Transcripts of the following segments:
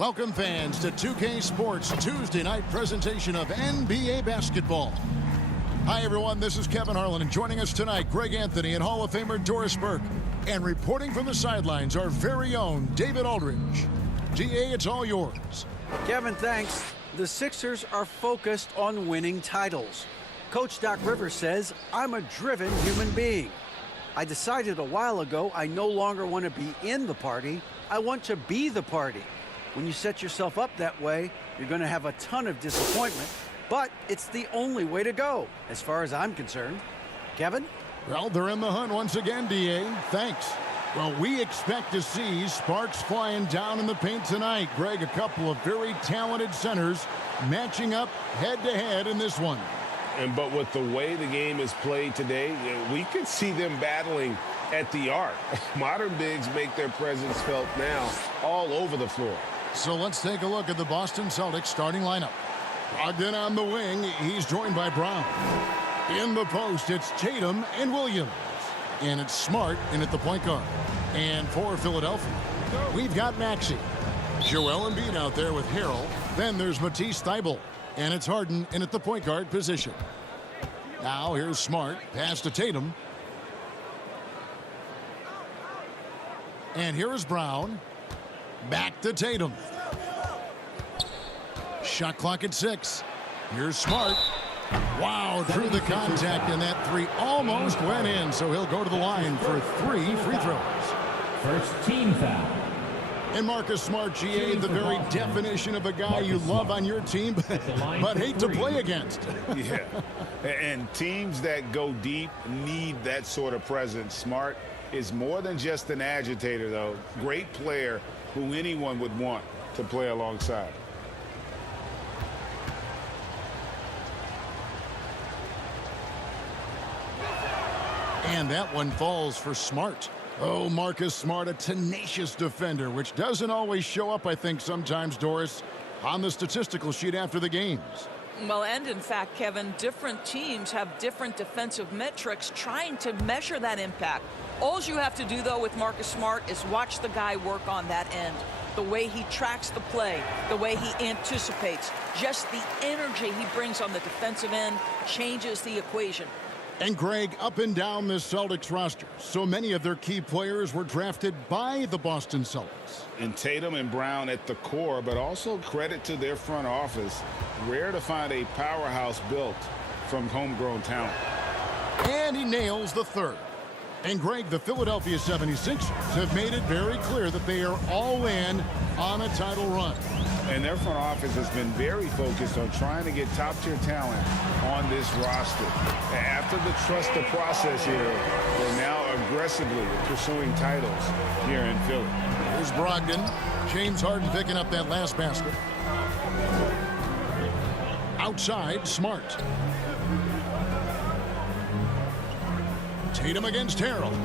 Welcome, fans, to 2K Sports Tuesday night presentation of NBA basketball. Hi, everyone. This is Kevin Harlan, and joining us tonight, Greg Anthony and Hall of Famer Doris Burke. And reporting from the sidelines, our very own David Aldridge. GA, it's all yours. Kevin, thanks. The Sixers are focused on winning titles. Coach Doc Rivers says, I'm a driven human being. I decided a while ago I no longer want to be in the party. I want to be the party. When you set yourself up that way, you're going to have a ton of disappointment, but it's the only way to go, as far as I'm concerned. Kevin? Well, they're in the hunt once again, DA. Thanks. Well, we expect to see sparks flying down in the paint tonight. Greg, a couple of very talented centers matching up head-to-head in this one. But with the way the game is played today, we could see them battling at the arc. Modern bigs make their presence felt now all over the floor. So let's take a look at the Boston Celtics starting lineup. Logged in on the wing, he's joined by Brown. In the post, it's Tatum and Williams. And it's Smart in at the point guard. And for Philadelphia, we've got Maxey. Joel Embiid out there with Harrell. Then there's Matisse Thybulle. And it's Harden in at the point guard position. Now here's Smart. Pass to Tatum. And here is Brown. Back to Tatum. Shot clock at 6. Here's Smart. Wow, through the contact, and that three almost went in, so he'll go to the line for 3 free throws. First team foul. And Marcus Smart, GA, the very definition of a guy you love on your team, but hate to play against. Yeah, and teams that go deep need that sort of presence. Smart is more than just an agitator, though. Great player who anyone would want to play alongside. And that one falls for Smart. Oh, Marcus Smart, a tenacious defender, which doesn't always show up, I think, sometimes, Doris, on the statistical sheet after the games. Well, and in fact, Kevin, different teams have different defensive metrics trying to measure that impact. All you have to do, though, with Marcus Smart is watch the guy work on that end. The way he tracks the play, the way he anticipates, just the energy he brings on the defensive end changes the equation. And Greg, up and down this Celtics roster, so many of their key players were drafted by the Boston Celtics. And Tatum and Brown at the core, but also credit to their front office. Rare to find a powerhouse built from homegrown talent. And he nails the third. And Greg, the Philadelphia 76ers have made it very clear that they are all in on a title run. And their front office has been very focused on trying to get top-tier talent on this roster. After the trust the process here, they're now aggressively pursuing titles here in Philly. Here's Brogdon. James Harden picking up that last basket. Outside, Smart. Tatum against Harrell.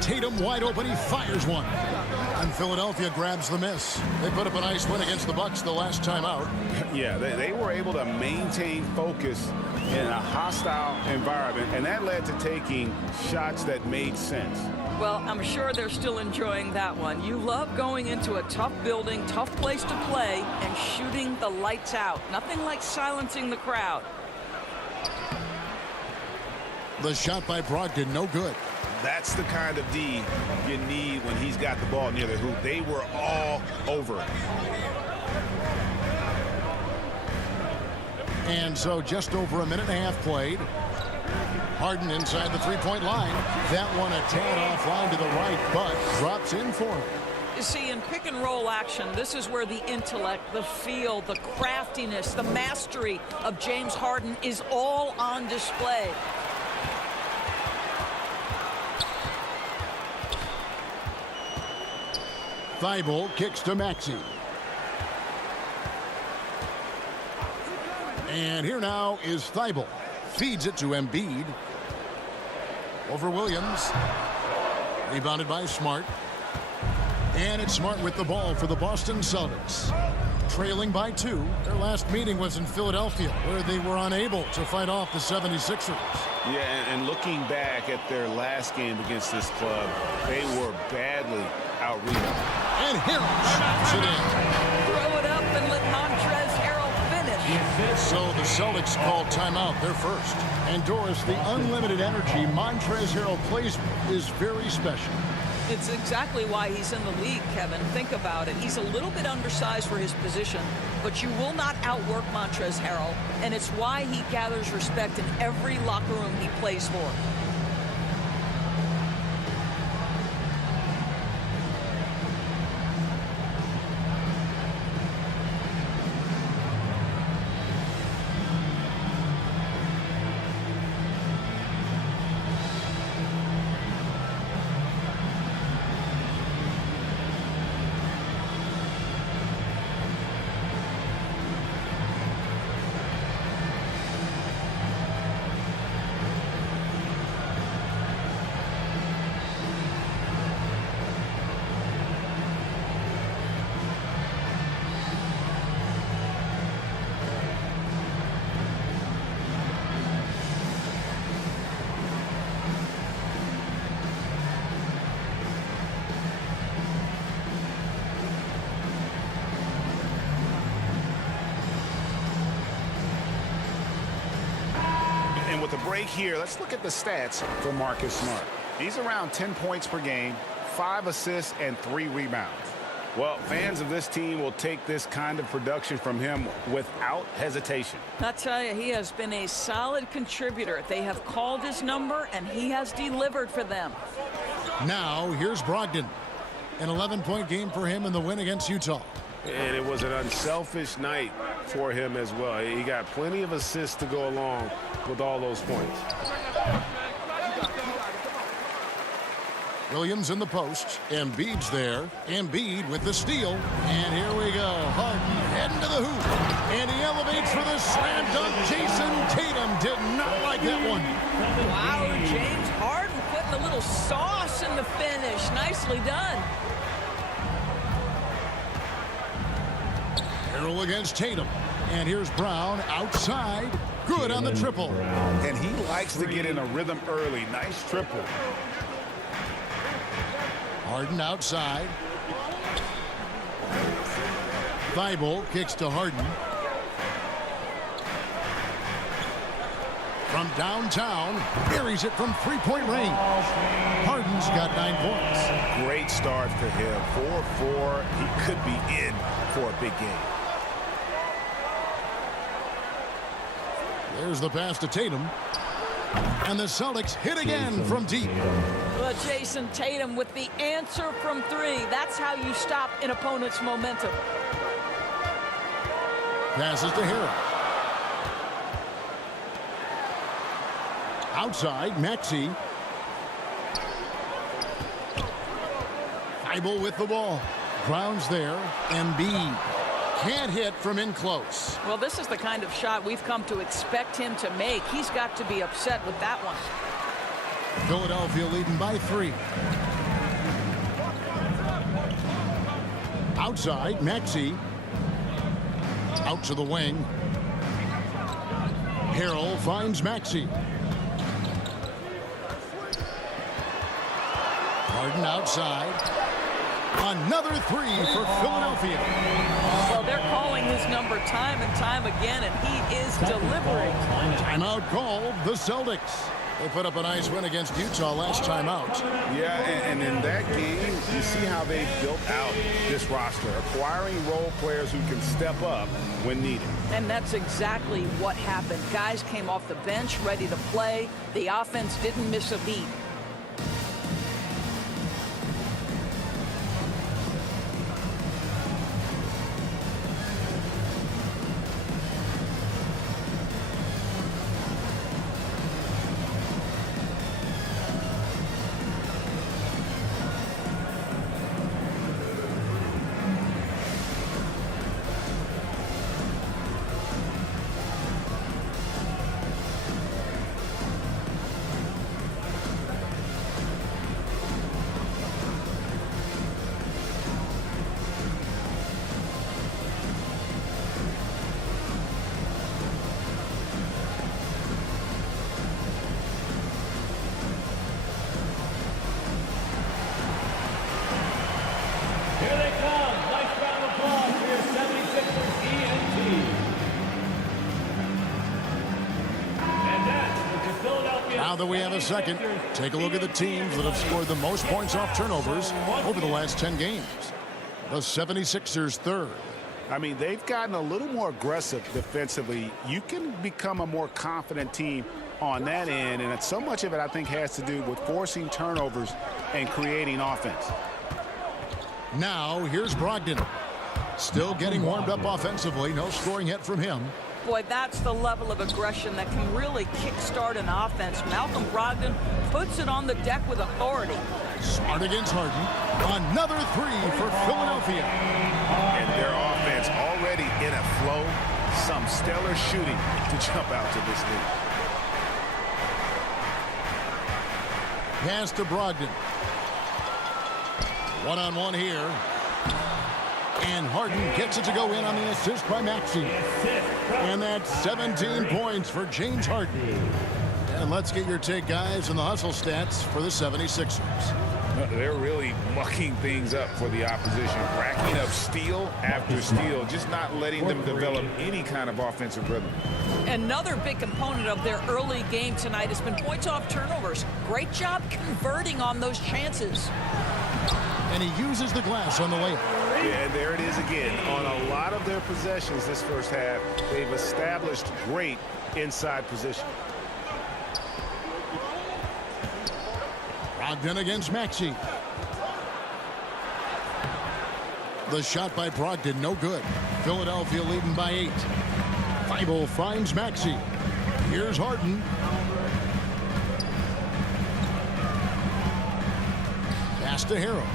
Tatum wide open, he fires one. And Philadelphia grabs the miss. They put up a nice win against the Bucks the last time out. Yeah, they were able to maintain focus in a hostile environment, and that led to taking shots that made sense. Well, I'm sure they're still enjoying that one. You love going into a tough building, tough place to play, and shooting the lights out. Nothing like silencing the crowd. The shot by Brogdon, no good. That's the kind of D you need when he's got the ball near the hoop. They were all over it. And so just over a minute and a half played. Harden inside the three-point line. That one a tad offline to the right, but drops in for him. You see, in pick and roll action, this is where the intellect, the feel, the craftiness, the mastery of James Harden is all on display. Thybulle kicks to Maxey. And here now is Thybulle. Feeds it to Embiid. Over Williams. Rebounded by Smart. And it's Smart with the ball for the Boston Celtics. Trailing by 2. Their last meeting was in Philadelphia, where they were unable to fight off the 76ers. Yeah, and looking back at their last game against this club, they were badly out-rebounded. And Harrell shoots it in. So the Celtics call timeout, their first. And Doris, the unlimited energy Montrezl Harrell plays with is very special. It's exactly why he's in the league, Kevin. Think about it. He's a little bit undersized for his position, but you will not outwork Montrezl Harrell, and it's why he gathers respect in every locker room he plays for. With a break here, let's look at the stats for Marcus Smart. He's around 10 points per game, 5 assists, and 3 rebounds. Well, fans of this team will take this kind of production from him without hesitation. I tell you, he has been a solid contributor. They have called his number, and he has delivered for them. Now, here's Brogdon. An 11-point game for him in the win against Utah. And it was an unselfish night for him as well. He got plenty of assists to go along with all those points. Williams in the post. Embiid's there. Embiid with the steal. And here we go. Harden heading to the hoop. And he elevates for the slam dunk. Jason Tatum did not like that one. Wow, James Harden putting a little sauce in the finish. Nicely done. Harrell against Tatum. And here's Brown outside. Good on the triple. And he likes to get in a rhythm early. Nice triple. Harden outside. Thibault kicks to Harden. From downtown, buries it from three-point range. Harden's got 9 points. Great start for him. 4-4. He could be in for a big game. There's the pass to Tatum. And the Celtics hit again from deep. Well, Jason Tatum with the answer from 3. That's how you stop an opponent's momentum. Passes to Harrell. Outside, Maxey. Thibault with the ball. Grounds there. Embiid can't hit from in close. Well, this is the kind of shot we've come to expect him to make. He's got to be upset with that one. Philadelphia leading by 3. Outside, Maxey. Out to the wing. Harrell finds Maxey. Harden outside. Another 3 for Philadelphia. Well, they're calling his number time and time again, and he is delivering. Timeout called the Celtics. They put up a nice win against Utah last time out. Yeah, and in that game, you see how they built out this roster, acquiring role players who can step up when needed. And that's exactly what happened. Guys came off the bench ready to play. The offense didn't miss a beat. that we have a second, take a look at the teams that have scored the most points off turnovers over the last 10 games. The 76ers third. I mean, they've gotten a little more aggressive defensively. You can become a more confident team on that end, and so much of it, I think, has to do with forcing turnovers and creating offense. Now, here's Brogdon. Still getting warmed up offensively. No scoring yet from him. Boy, that's the level of aggression that can really kickstart an offense. Malcolm Brogdon puts it on the deck with authority. Smart against Harden. Another three for Philadelphia. And their offense already in a flow. Some stellar shooting to jump out to this lead. Pass to Brogdon. One-on-one here. And Harden gets it to go in on the assist by Maxey. And that's 17 points for James Harden. And let's get your take, guys, on the hustle stats for the 76ers. They're really mucking things up for the opposition, racking up steal after steal, just not letting them develop any kind of offensive rhythm. Another big component of their early game tonight has been points off turnovers. Great job converting on those chances. And he uses the glass on the layup. Yeah, and there it is again. On a lot of their possessions this first half, they've established great inside position. Brogdon against Maxey. The shot by Brogdon, no good. Philadelphia leading by 8. Thibault finds Maxey. Here's Harden. Pass to Harrell.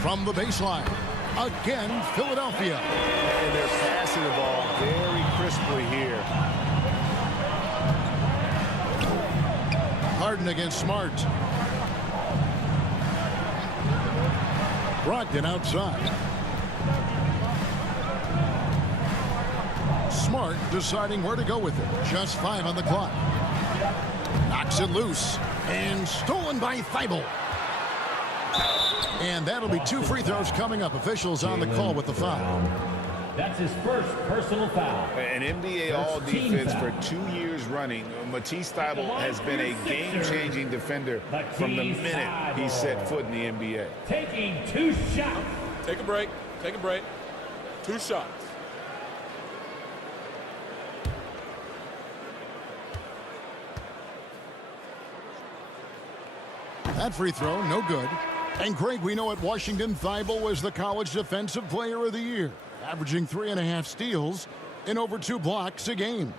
From the baseline. Again, Philadelphia. And they're passing the ball very crisply here. Harden against Smart. Brogdon outside. Smart deciding where to go with it. Just 5 on the clock. Knocks it loose. And stolen by Thibault. And that'll be 2 free throws coming up. Officials on the call with the foul. That's his first personal foul. An NBA All-Defense for 2 years running. Matisse Thybulle has been a game-changing defender from the minute he set foot in the NBA. Taking 2 shots. Take a break. Take a break. 2 shots. That free throw, no good. And Greg, we know at Washington, Thibault was the College Defensive Player of the Year, averaging 3.5 steals and over 2 blocks a game.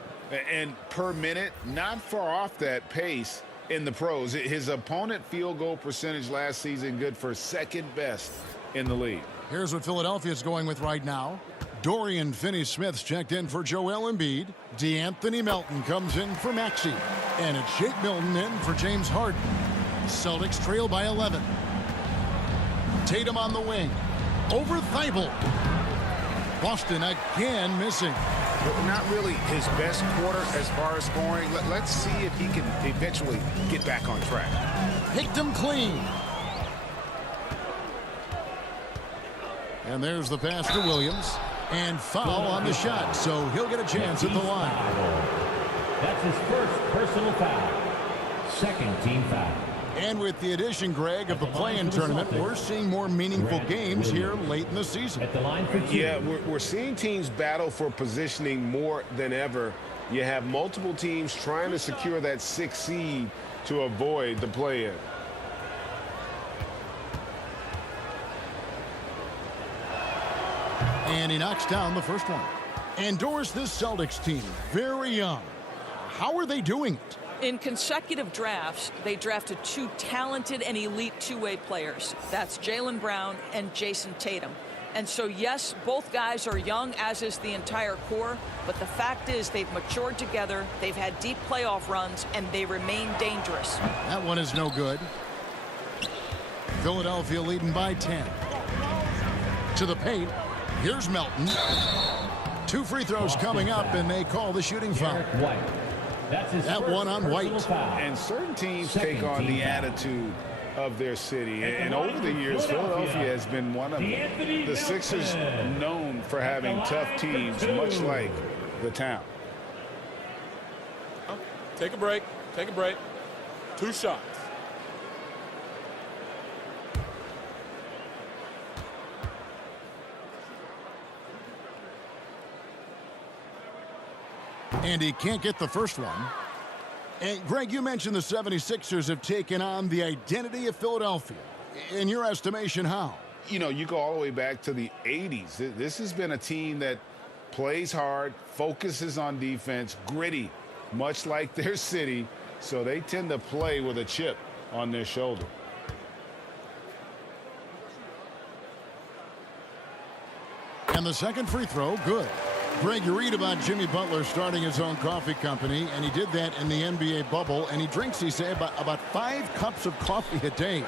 And per minute, not far off that pace in the pros. His opponent field goal percentage last season good for 2nd best in the league. Here's what Philadelphia is going with right now. Dorian Finney-Smith's checked in for Joel Embiid. DeAnthony Melton comes in for Maxey. And it's Jake Milton in for James Harden. Celtics trail by 11. Tatum on the wing. Over Thibault. Boston again missing. Not really his best quarter as far as scoring. Let's see if he can eventually get back on track. Picked him clean. And there's the pass to Williams. And foul on the shot, so he'll get a chance at the line. That's his first personal foul. 2nd team foul. And with the addition, Greg, of the play-in tournament, we're seeing more meaningful games here late in the season. At the line for 2. Yeah, we're seeing teams battle for positioning more than ever. You have multiple teams trying to secure that 6th seed to avoid the play-in. And he knocks down the first one. And Doris, this Celtics team, very young. How are they doing it? In consecutive drafts, they drafted 2 talented and elite two-way players. That's Jaylen Brown and Jason Tatum. And so, yes, both guys are young, as is the entire core. But the fact is they've matured together, they've had deep playoff runs, and they remain dangerous. That one is no good. Philadelphia leading by 10. To the paint. Here's Melton. 2 free throws coming up, and they call the shooting foul. That's his that one on White. Foul. And certain teams take on the attitude of their city. And over the years, Philadelphia has been one of them. The Sixers known for having tough teams, much like the town. Take a break. Take a break. 2 shots. And he can't get the first one. And Greg, you mentioned the 76ers have taken on the identity of Philadelphia. In your estimation, how? You know, you go all the way back to the 80s. This has been a team that plays hard, focuses on defense, gritty, much like their city. So they tend to play with a chip on their shoulder. And the second free throw, good. Greg, you read about Jimmy Butler starting his own coffee company, and he did that in the NBA bubble, and he drinks, he said, about 5 cups of coffee a day.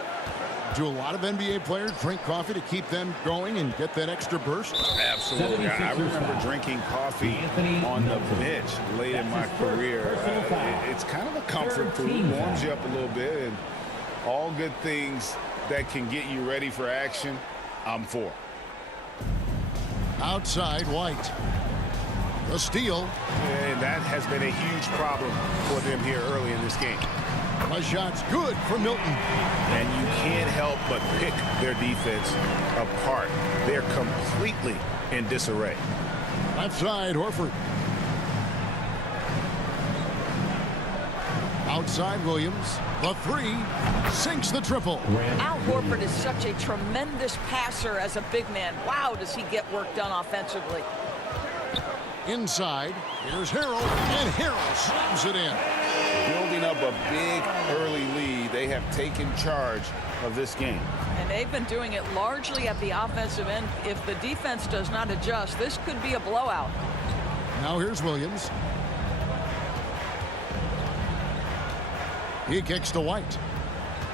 Do a lot of NBA players drink coffee to keep them going and get that extra burst? Absolutely. I remember drinking coffee on the bench late in my career. It's kind of a comfort food, warms you up a little bit, and all good things that can get you ready for action, I'm for. Outside, White. The steal. And that has been a huge problem for them here early in this game. The shot's good for Milton. And you can't help but pick their defense apart. They're completely in disarray. Left side, Horford. Outside, Williams. The 3 sinks the triple. Al Horford is such a tremendous passer as a big man. Wow, does he get work done offensively. Inside, here's Harrell, and Harrell slams it in. Building up a big early lead, they have taken charge of this game. And they've been doing it largely at the offensive end. If the defense does not adjust, this could be a blowout. Now here's Williams. He kicks to White.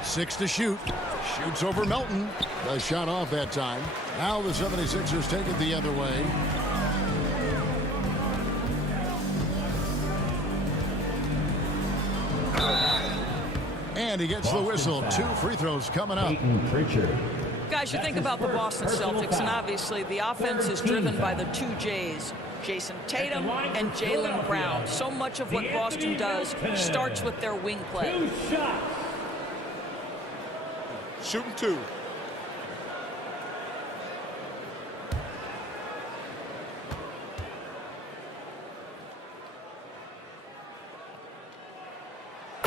6 to shoot. Shoots over Melton. The shot off that time. Now the 76ers take it the other way. And he gets the whistle. 2 free throws coming up. Guys, you think about the Boston Celtics, and obviously the offense is driven by the 2 J's, Jason Tatum and Jaylen Brown. So much of what Boston does starts with their wing play. Shooting 2.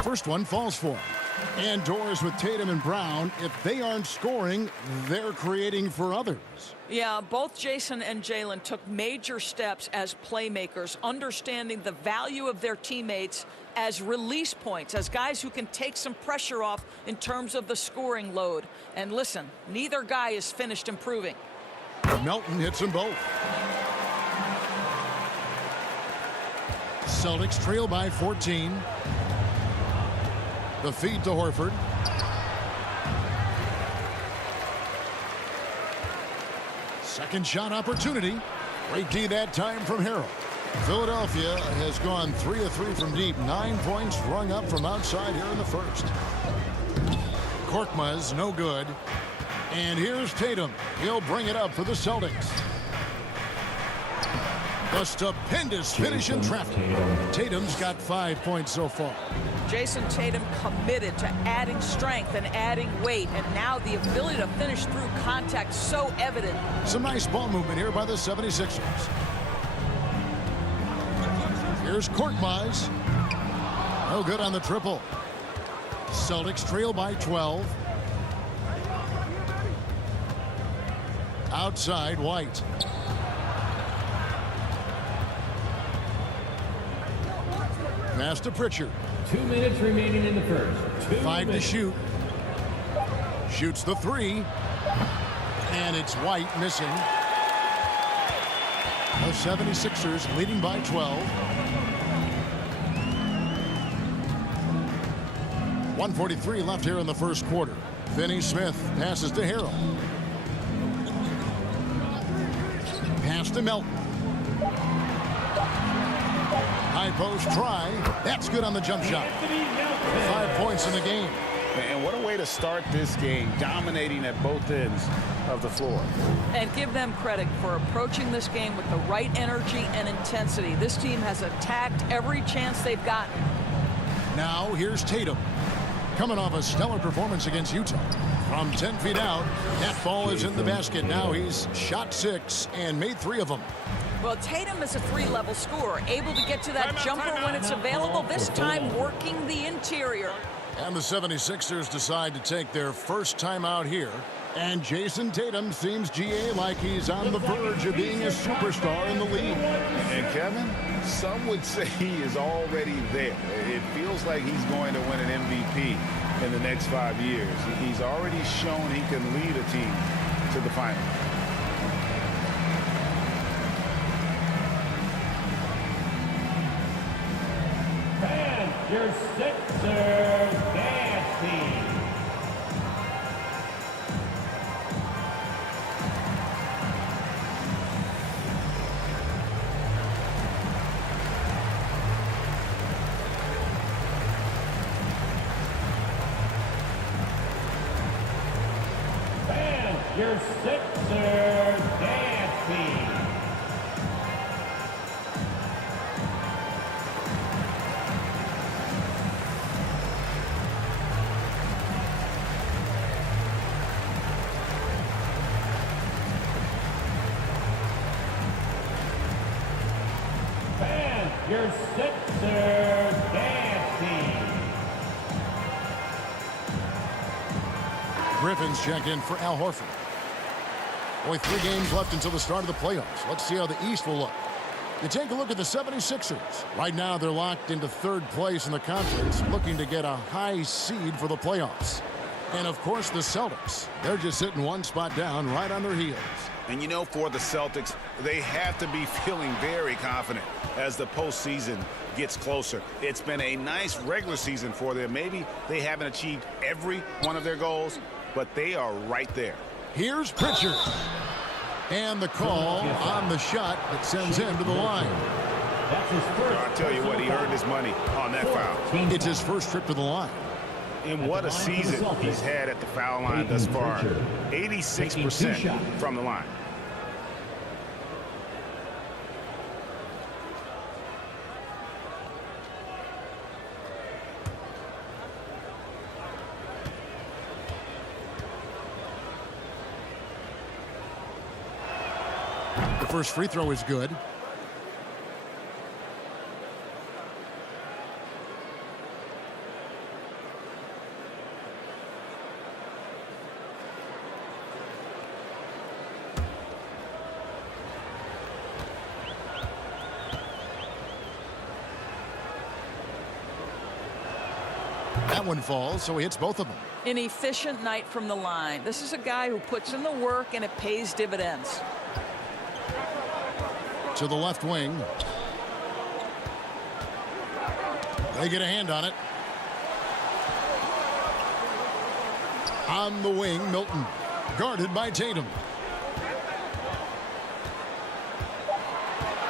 First one falls for him. And doors with Tatum and Brown. If they aren't scoring, they're creating for others. Yeah, both Jason and Jaylen took major steps as playmakers, understanding the value of their teammates as release points, as guys who can take some pressure off in terms of the scoring load. And listen, neither guy is finished improving. Melton hits them both. Celtics trail by 14. The feed to Horford. Second shot opportunity. Great D that time from Harrell. Philadelphia has gone 3 of 3 from deep. 9 points rung up from outside here in the first. Korkmaz, no good. And here's Tatum. He'll bring it up for the Celtics. A stupendous finish in traffic. Tatum's got 5 points so far. Jason Tatum committed to adding strength and adding weight, and now the ability to finish through contact so evident. Some nice ball movement here by the 76ers. Here's Korkmaz. No good on the triple. Celtics trail by 12. Outside, White. Pass to Pritchard. 2 minutes remaining in the first. 5 to shoot. Shoots the 3. And it's White missing. The 76ers leading by 12. 1:43 left here in the first quarter. Finney-Smith passes to Harrell. Pass to Melton. High post try. That's good on the jump shot. 5 points in the game. And what a way to start this game, dominating at both ends of the floor. And give them credit for approaching this game with the right energy and intensity. This team has attacked every chance they've gotten. Now here's Tatum. Coming off a stellar performance against Utah. From 10 feet out, that ball is in the basket. Now he's shot 6 and made 3 of them. Well, Tatum is a 3-level scorer, able to get to that jumper when it's available, this time working the interior. And the 76ers decide to take their first time out here. And Jason Tatum seems, GA, like he's on the verge of being a superstar in the league. And Kevin, some would say he is already there. It feels like he's going to win an MVP in the next 5 years. He's already shown he can lead a team to the final. And your Sixers dance team. And your Sixers dance team. Your Sixers dance team. Griffin's check in for Al Horford. Only 3 games left until the start of the playoffs. Let's see how the East will look. You take a look at the 76ers. Right now, they're locked into 3rd place in the conference, looking to get a high seed for the playoffs. And, of course, the Celtics. They're just sitting 1 spot down, right on their heels. And you know, for the Celtics, they have to be feeling very confident as the postseason gets closer. It's been a nice regular season for them. Maybe they haven't achieved every one of their goals, but they are right there. Here's Pritchard. And the call on the shot that sends him to the line. That's his first. I'll tell you what, he earned his money on that foul. It's his first trip to the line. And what a season he's had at the foul line thus far. 86% from the line. The first free throw is good. That one falls, so he hits both of them. An efficient night from the line. This is a guy who puts in the work and it pays dividends. To the left wing. They get a hand on it. On the wing, Milton. Guarded by Tatum.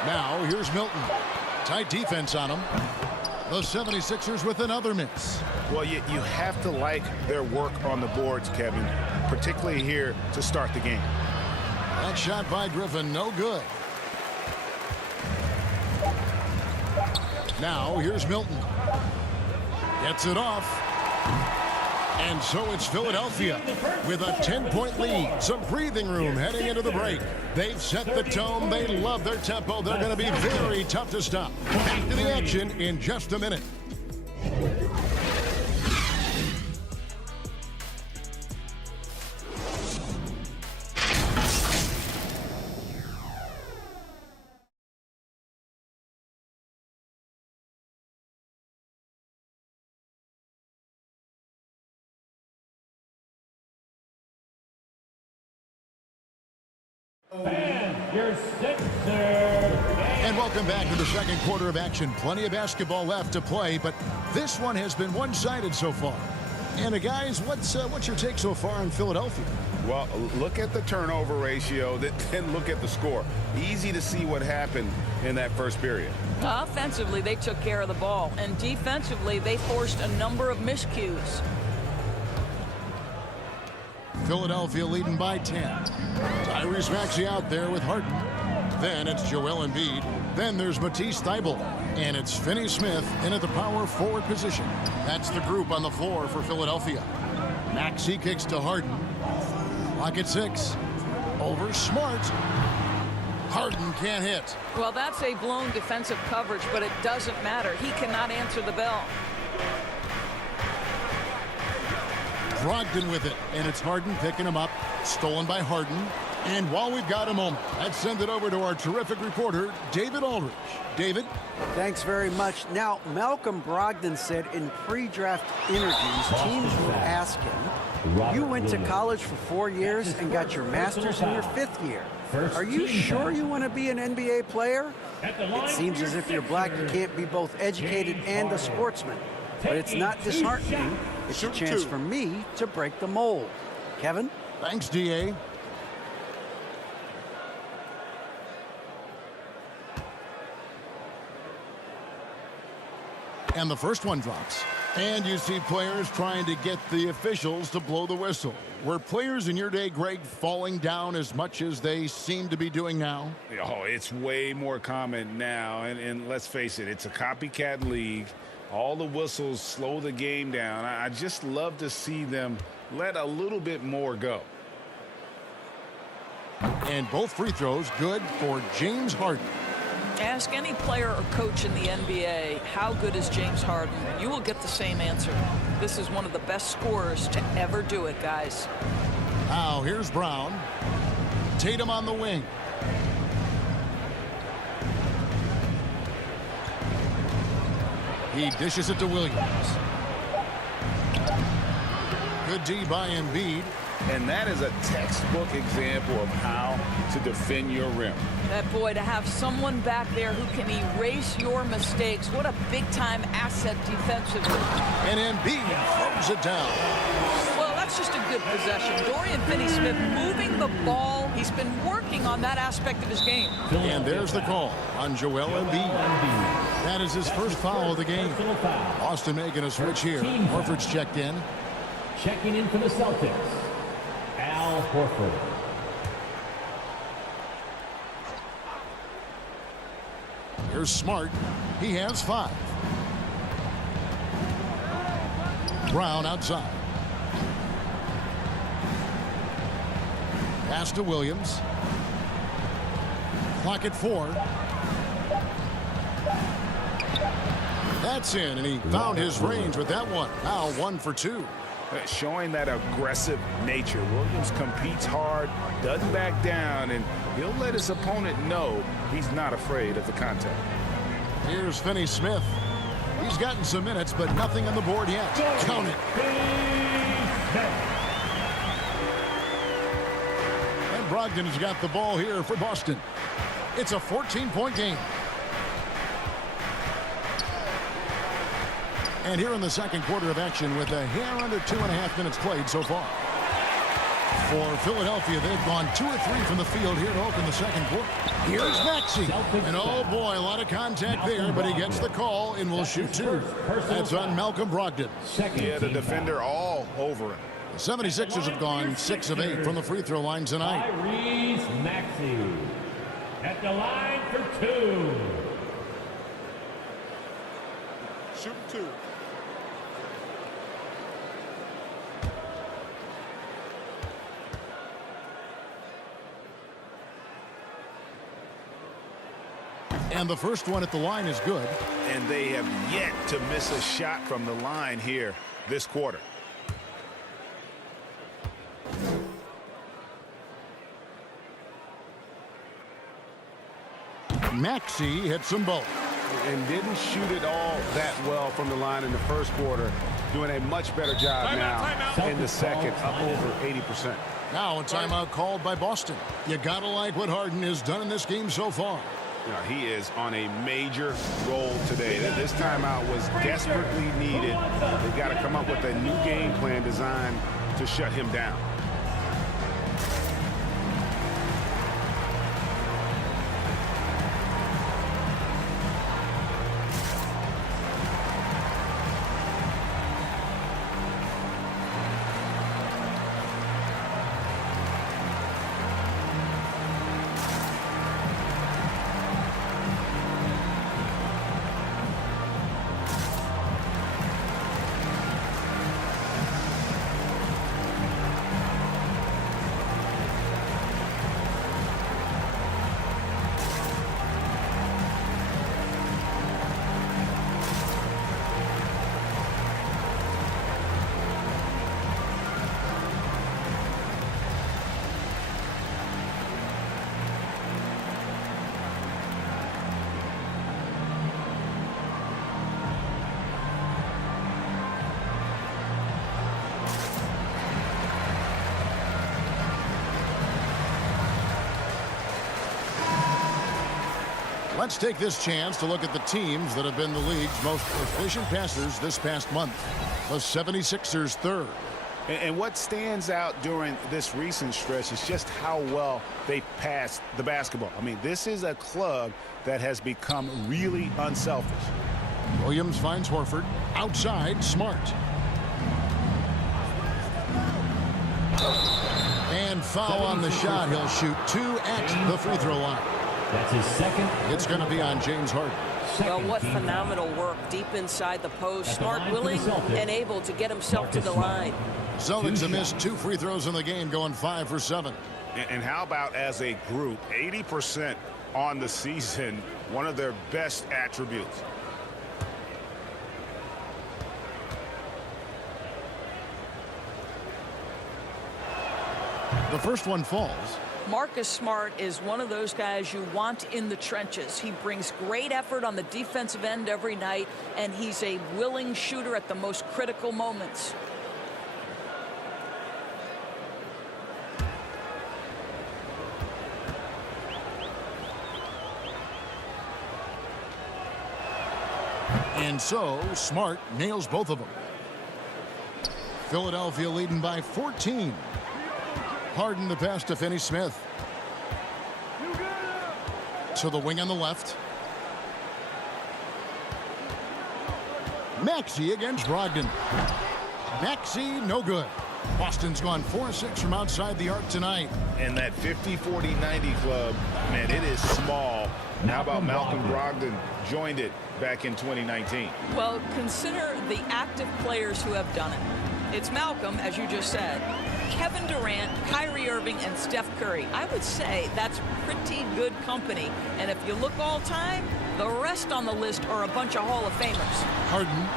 Now, here's Milton. Tight defense on him. The 76ers with another miss. Well, you have to like their work on the boards, Kevin, particularly here to start the game. That shot by Griffin, no good. Now, here's Milton. Gets it off. And so it's Philadelphia with a 10-point lead. Some breathing room heading into the break. They've set the tone. They love their tempo. They're going to be very tough to stop. Back to the action in just a minute. And welcome back to the second quarter of action. Plenty of basketball left to play, but this one has been one-sided so far. And guys, what's your take so far on Philadelphia? Well, look at the turnover ratio, then look at the score. Easy to see what happened in that first period. Offensively, they took care of the ball, and defensively, they forced a number of miscues. Philadelphia leading by 10. Tyrese Maxey out there with Harden. Then it's Joel Embiid. Then there's Matisse Thybulle. And it's Finney-Smith in at the power forward position. That's the group on the floor for Philadelphia. Maxey kicks to Harden. Clock at 6. Over Smart. Harden can't hit. Well, that's a blown defensive coverage, but it doesn't matter. He cannot answer the bell. Brogdon with it, and it's Harden picking him up. Stolen by Harden. And while we've got a moment, let's send it over to our terrific reporter, David Aldridge. David? Thanks very much. Now, Malcolm Brogdon said in pre-draft interviews, teams will ask him, you went to college for 4 years and got your master's in your 5th year. Are you sure you want to be an NBA player? It seems as if you're black, you can't be both educated and a sportsman. But it's not disheartening. It's a chance for me to break the mold. Kevin? Thanks, D.A. And the first one drops. And you see players trying to get the officials to blow the whistle. Were players in your day, Greg, falling down as much as they seem to be doing now? Oh, it's way more common now. And let's face it, it's a copycat league. All the whistles slow the game down. I just love to see them let a little bit more go. And both free throws good for James Harden. Ask any player or coach in the NBA, how good is James Harden? You will get the same answer. This is one of the best scorers to ever do it, guys. Now, here's Brown. Tatum on the wing. He dishes it to Williams. Good D by Embiid. And that is a textbook example of how to defend your rim. That boy, to have someone back there who can erase your mistakes, what a big-time asset defensively. And Embiid throws it down. Well, that's just a good possession. Dorian Finney-Smith moving the ball. He's been working on that aspect of his game. And there's the call on Joel Embiid. That is his first foul of the game. Boston making a switch here. Horford's checked in. Checking in for the Celtics, Al Horford. Here's Smart. He has 5. Brown outside. Pass to Williams. Clock at 4. That's in, and he found his range with that one. Now 1 for 2. Showing that aggressive nature. Williams competes hard, doesn't back down, and he'll let his opponent know he's not afraid of the contact. Here's Finney-Smith. He's gotten some minutes, but nothing on the board yet. Count it. And Brogdon's got the ball here for Boston. It's a 14-point game. And here in the second quarter of action with a hair under 2.5 minutes played so far. For Philadelphia, they've gone 2 of 3 from the field here to open the second quarter. Here's Maxey. And oh boy, a lot of contact there, but he gets the call and will shoot 2. That's on Malcolm Brogdon. Yeah, the defender all over him. The 76ers have gone 6 of 8 from the free throw line tonight. Tyrese Maxey at the line for 2. Shooting 2. And the first one at the line is good. And they have yet to miss a shot from the line here this quarter. Maxey hits them both. And didn't shoot it all that well from the line in the first quarter. Doing a much better job now in the second, up over 80%. Now a timeout called by Boston. You gotta like what Harden has done in this game so far. You know, he is on a major roll today. This timeout was desperately needed. They've got to come up with a new game plan designed to shut him down. Let's take this chance to look at the teams that have been the league's most efficient passers this past month. The 76ers third. And what stands out during this recent stretch is just how well they passed the basketball. I mean, this is a club that has become really unselfish. Williams finds Horford. Outside, Smart. And foul on the shot. He'll shoot 2 at the free throw line. That's his second. It's going to be on James Harden. Well, what phenomenal work deep inside the post. Smart, willing, and able to get himself to the line. Celtics have missed 2 free throws in the game, going 5 for 7. And how about as a group, 80% on the season, one of their best attributes. The first one falls. Marcus Smart is one of those guys you want in the trenches. He brings great effort on the defensive end every night, and he's a willing shooter at the most critical moments. And so, Smart nails both of them. Philadelphia leading by 14. Harden the pass to Finney-Smith. To the wing on the left. Maxey against Brogdon. Maxey, no good. Boston's gone 4-6 from outside the arc tonight. And that 50-40-90 club, man, it is small. How about Malcolm Brogdon joined it back in 2019? Well, consider the active players who have done it. It's Malcolm, as you just said, Kevin Durant, Kyrie Irving, and Steph Curry. I would say that's pretty good company. And if you look all time, the rest on the list are a bunch of Hall of Famers. Harden.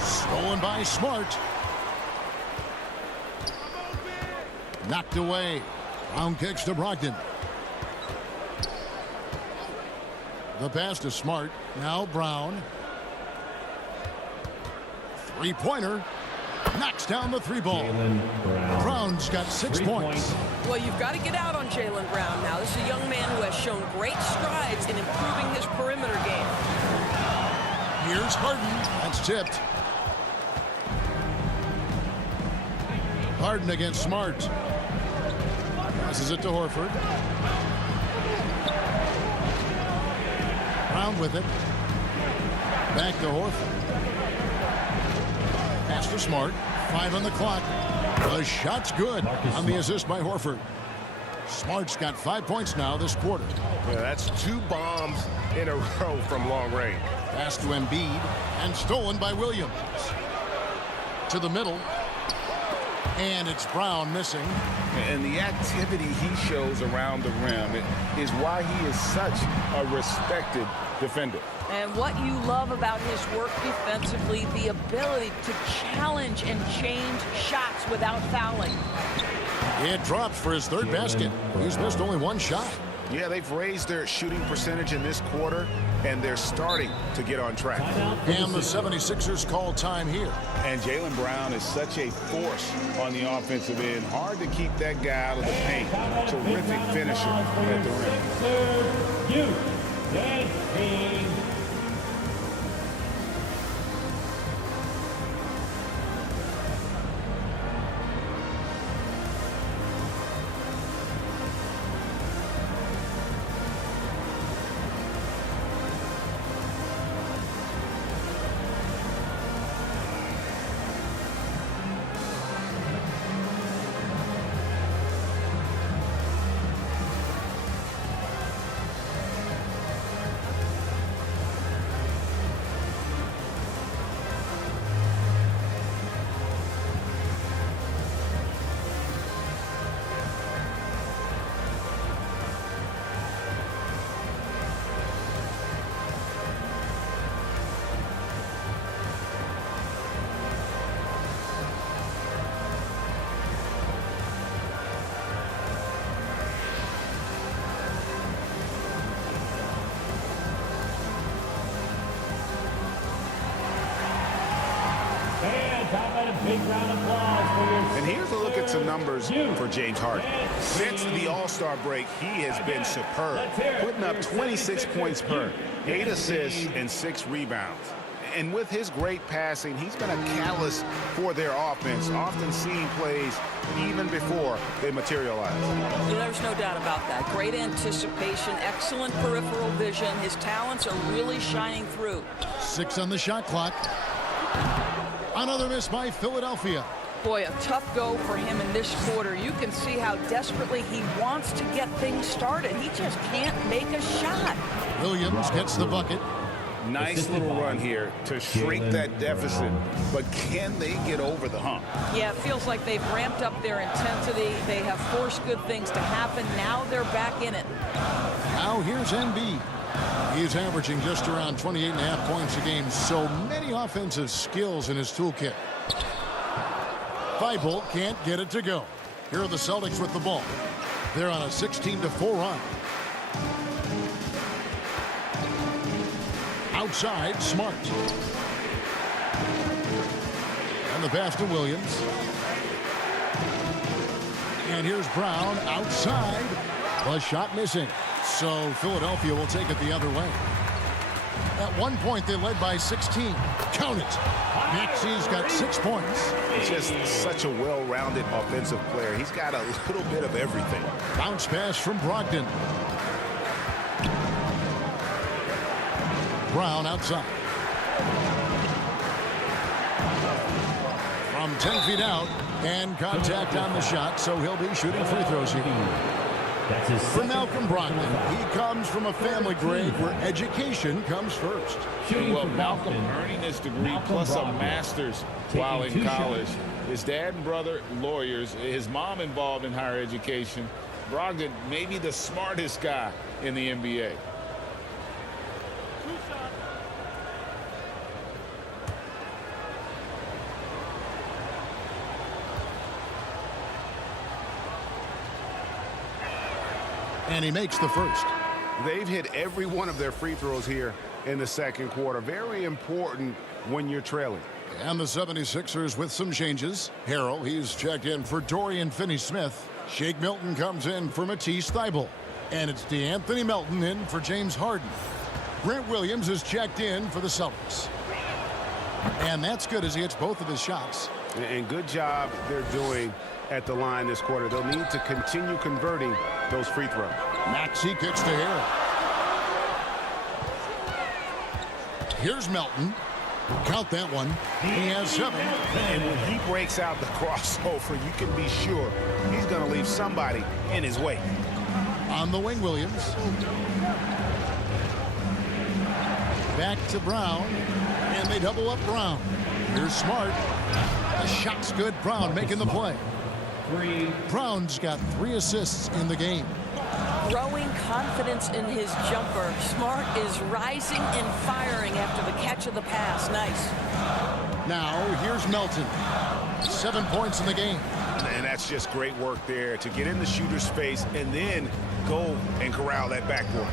Stolen by Smart. Knocked away. Brown kicks to Brogdon. The pass to Smart. Now Brown. Three-pointer. Knocks down the 3-ball. Brown's got 6 points. Well, you've got to get out on Jaylen Brown now. This is a young man who has shown great strides in improving his perimeter game. Here's Harden. That's tipped. Harden against Smart. Passes it to Horford. Brown with it. Back to Horford. Pass to Smart. 5 on the clock. The shot's good on the assist by Horford. Smart's got 5 points now this quarter. Yeah, that's 2 bombs in a row from long range. Pass to Embiid and stolen by Williams. To the middle. And it's Brown missing. And the activity he shows around the rim is why he is such a respected defender. And what you love about his work defensively, the ability to challenge and change shots without fouling. It drops for his 3rd basket. He's missed only 1 shot. Yeah, they've raised their shooting percentage in this quarter, and they're starting to get on track. And the 76ers call time here. And Jaylen Brown is such a force on the offensive end. Hard to keep that guy out of the paint. Terrific finisher at the rim. How about a big round of applause for your And here's a look at some numbers for James Harden. Since the Sixers. All-Star break, he has been superb, putting up 26 points per, 8 assists, and 6 rebounds. And with his great passing, he's been a catalyst for their offense, often seeing plays even before they materialize. There's no doubt about that. Great anticipation, excellent peripheral vision. His talents are really shining through. 6 on the shot clock. Another miss by Philadelphia. Boy, a tough go for him in this quarter. You can see how desperately he wants to get things started. He just can't make a shot. Williams gets the bucket. Nice little run here to shrink that deficit, but can they get over the hump? Yeah, it feels like they've ramped up their intensity. They have forced good things to happen. Now they're back in it. Now here's Embiid. He's averaging just around 28.5 points a game. So many offensive skills in his toolkit. Thibault can't get it to go. Here are the Celtics with the ball. They're on a 16-4 run. Outside, Smart. And the pass to Williams. And here's Brown outside. The shot missing. So Philadelphia will take it the other way. At one point, they led by 16. Count it. Maxi's got 6 points. Just such a well-rounded offensive player. He's got a little bit of everything. Bounce pass from Brogdon. Brown outside. From 10 feet out, and contact on the shot, so he'll be shooting free throws here. That's his For Malcolm Brogdon, he comes from a family grade where education comes first. Well, Malcolm earning his degree plus a master's while in college. His dad and brother, lawyers. His mom involved in higher education. Brogdon, maybe the smartest guy in the NBA. And he makes the first. They've hit every one of their free throws here in the second quarter. Very important when you're trailing. And the 76ers with some changes. Harrell, he's checked in for Dorian Finney-Smith. Shake Milton comes in for Matisse Thybulle. And it's DeAnthony Melton in for James Harden. Grant Williams is checked in for the Celtics. And that's good as he hits both of his shots. And good job they're doing at the line this quarter. They'll need to continue converting those free throws. Maxey kicks to Harrell. Here's Melton. Count that one. He has 7. And when he breaks out the crossover, you can be sure he's going to leave somebody in his way. On the wing, Williams. Back to Brown. And they double up Brown. Here's Smart. The shot's good. Brown making the play. Brown's got 3 assists in the game. Growing confidence in his jumper. Smart is rising and firing after the catch of the pass. Nice. Now, here's Melton. 7 points in the game. And that's just great work there to get in the shooter's space and then go and corral that backboard.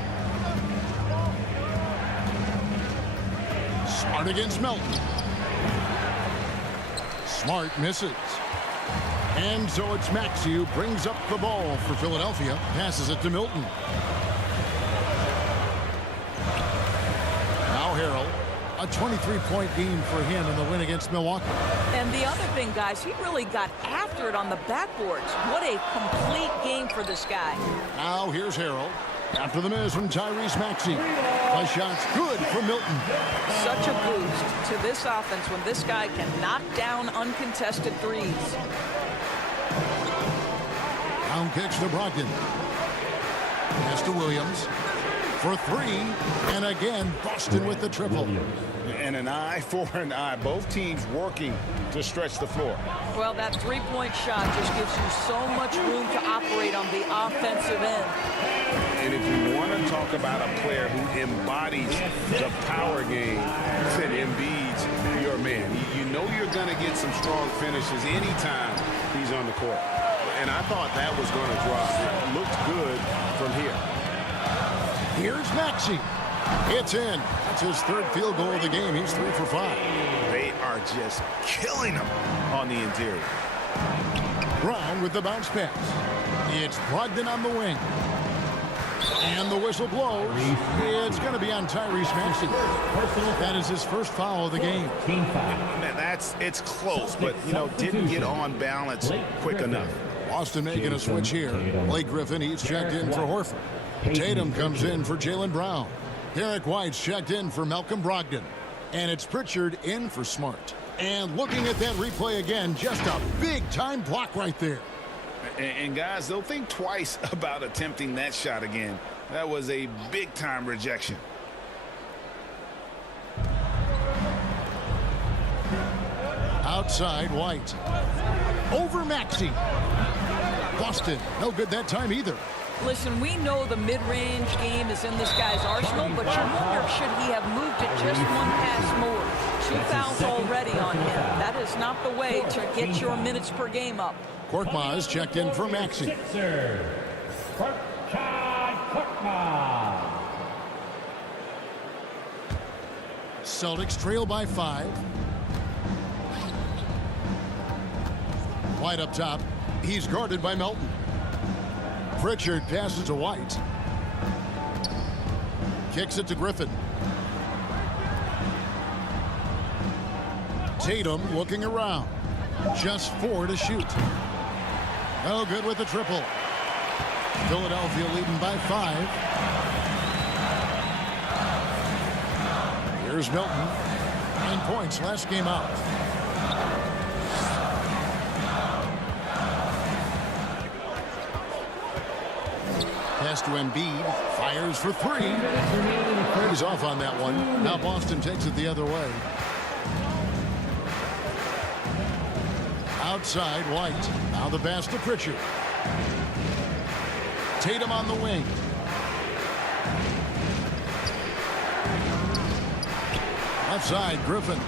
Smart against Melton. Smart misses. And so it's Maxey who brings up the ball for Philadelphia. Passes it to Milton. Now Harrell. A 23-point game for him in the win against Milwaukee. And the other thing, guys, he really got after it on the backboards. What a complete game for this guy. Now here's Harrell. After the miss from Tyrese Maxey. The shot's good for Milton. Such a boost to this offense when this guy can knock down uncontested threes. Down kicks to Brogdon. Pass to Williams. For 3. And again, Boston with the triple. And an eye for an eye. Both teams working to stretch the floor. Well, that three-point shot just gives you so much room to operate on the offensive end. And if you want to talk about a player who embodies the power game, then Embiid's your man. You know you're going to get some strong finishes anytime he's on the court. And I thought that was going to drop. It looked good from here. Here's Maxey. It's in. That's his 3rd field goal of the game. He's 3 for 5. They are are just killing them on the interior. Brown with the bounce pass. It's Brogdon on the wing. And the whistle blows. It's going to be on Tyrese Maxey. That is his first foul of the game. Man, it's close, but, didn't get on balance quick enough. Boston making a switch here. Blake Griffin, he's checked in for Horford. Tatum comes in for Jaylen Brown. Derek White's checked in for Malcolm Brogdon. And it's Pritchard in for Smart. And looking at that replay again, just a big-time block right there. And guys, they'll think twice about attempting that shot again. That was a big-time rejection. Outside, White. Over Maxey. Boston, no good that time either. Listen, we know the mid-range game is in this guy's arsenal, but you wonder, should he have moved it just one pass more? 2 fouls already on him. That is not the way to get your minutes per game up. Korkmaz checked in for Maxey. Celtics trail by 5. White up top. He's guarded by Melton. Pritchard passes to White. Kicks it to Griffin. Tatum looking around. Just 4 to shoot. No good with the triple. Philadelphia leading by 5. Here's Milton. 9 points last game out. Pass to Embiid. Fires for 3. He's off on that one. Now Boston takes it the other way. Outside, White. Now the pass to Pritchard. Tatum on the wing. Left side, Griffin.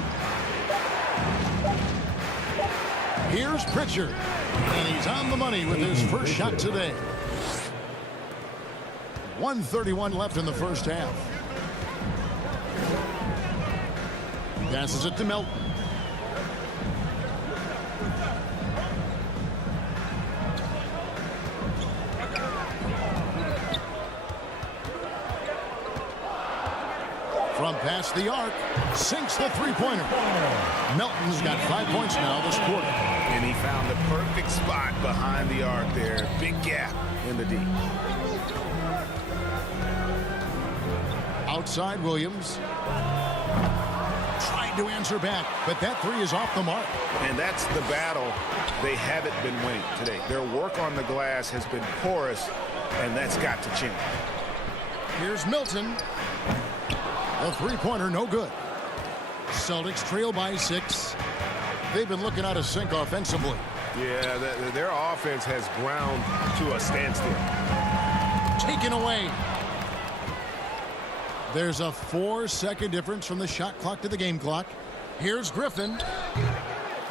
Here's Pritchard. And he's on the money with his first shot today. 1:31 left in the first half. Passes it to Melton. From past the arc, sinks the three-pointer. Melton's got 5 points now this quarter. And he found the perfect spot behind the arc there. Big gap in the D. Outside, Williams. Trying to answer back, but that 3 is off the mark. And that's the battle they haven't been winning today. Their work on the glass has been porous, and that's got to change. Here's Milton. The three-pointer, no good. Celtics trail by 6. They've been looking out of sync offensively. Yeah, their offense has ground to a standstill. Taken away. There's a 4-second difference from the shot clock to the game clock. Here's Griffin.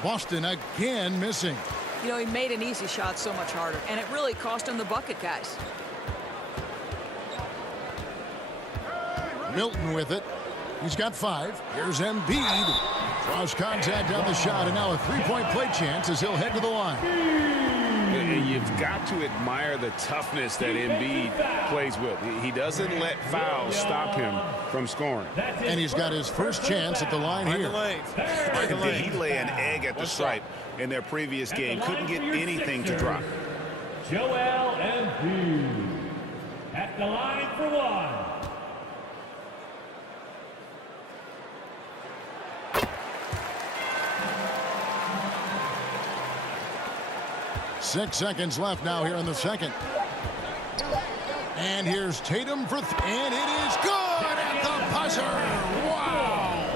Boston again missing. You know, he made an easy shot so much harder, and it really cost him the bucket, guys. Milton with it. He's got 5. Here's Embiid. Draws contact on the shot, and now a three-point play chance as he'll head to the line. You've got to admire the toughness that Embiid plays with. He doesn't let fouls stop him from scoring. And he's got his first chance at the line here. Did he lay an egg at the stripe in their previous game? Couldn't get anything to drop. Joel Embiid at the line for 1. 6 seconds left now here in the second. And here's Tatum for and it is good at the buzzer. Wow!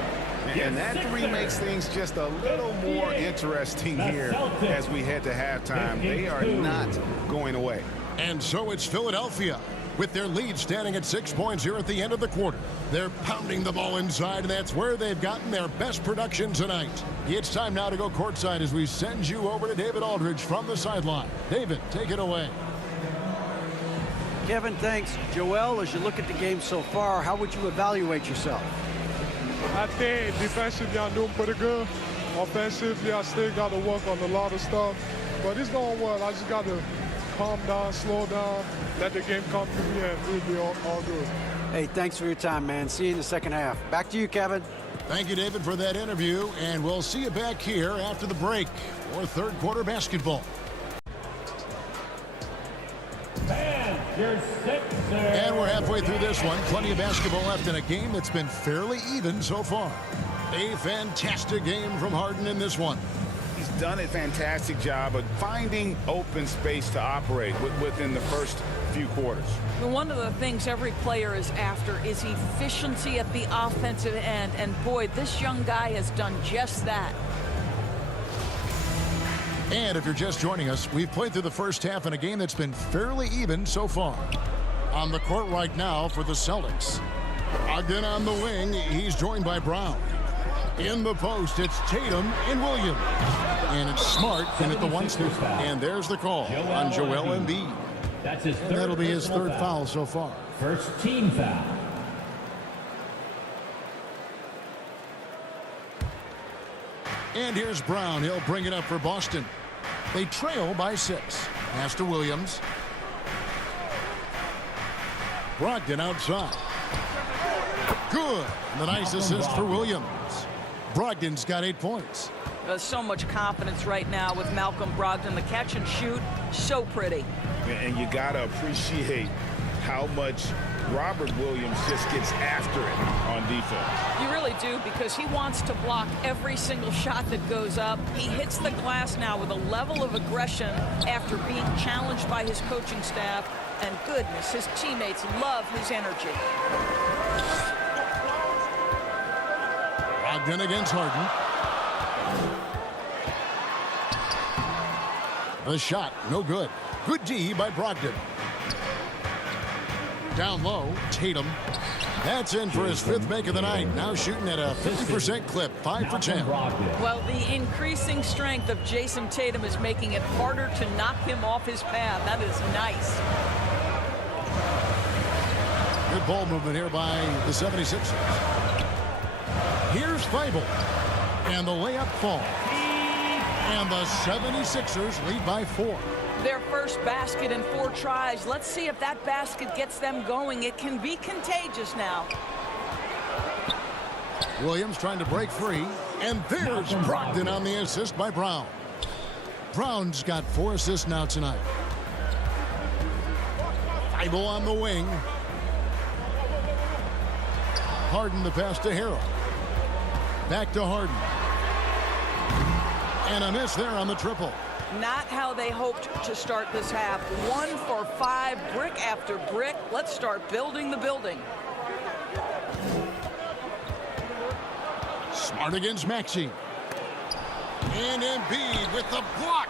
And that 3 makes things just a little more interesting here as we head to halftime. They are not going away. And so it's Philadelphia with their lead standing at 6 points here at the end of the quarter. They're pounding the ball inside, and that's where they've gotten their best production tonight. It's time now to go courtside as we send you over to David Aldridge from the sideline. David, take it away. Kevin, thanks. Joel, as you look at the game so far, how would you evaluate yourself? I think defensively I'm doing pretty good. Offensively, I still got to work on a lot of stuff, but it's going well. I just got to calm down, slow down, let the game come to me, and we'll be all good. Hey, thanks for your time, man. See you in the second half. Back to you, Kevin. Thank you, David, for that interview, and we'll see you back here after the break for third quarter basketball. And we're halfway through this one. Plenty of basketball left in a game that's been fairly even so far. A fantastic game from Harden in this one. He's done a fantastic job of finding open space to operate within the first few quarters. One of the things every player is after is efficiency at the offensive end. And boy, this young guy has done just that. And if you're just joining us, we've played through the first half in a game that's been fairly even so far. On the court right now for the Celtics. Ogden on the wing. He's joined by Brown. In the post, it's Tatum and Williams. And it's Smart in at the one spot. And there's the call on Joel Embiid. That's his third. And that'll be his third foul so far. First team foul. And here's Brown. He'll bring it up for Boston. They trail by 6. Pass to Williams. Brogdon outside. Good. The nice assist for Williams. Brogdon's got 8 points. There's so much confidence right now with Malcolm Brogdon. The catch and shoot, so pretty. And you got to appreciate how much Robert Williams just gets after it on defense. You really do, because he wants to block every single shot that goes up. He hits the glass now with a level of aggression after being challenged by his coaching staff. And goodness, his teammates love his energy. Brogdon against Harden. The shot, no good. Good D by Brogdon. Down low, Tatum. That's in for his 5th make of the night. Now shooting at a 50% clip, 5 for 10. Well, the increasing strength of Jason Tatum is making it harder to knock him off his path. That is nice. Good ball movement here by the 76ers. Here's Feibel. And the layup falls. And the 76ers lead by 4. Their first basket in 4 tries. Let's see if that basket gets them going. It can be contagious now. Williams trying to break free. And there's Brogdon on the assist by Brown. Brown's got 4 assists now tonight. Feibel on the wing. Harden the pass to Harrell. Back to Harden. And a miss there on the triple. Not how they hoped to start this half. 1 for 5, brick after brick. Let's start building the building. Smart against Maxey. And Embiid with the block.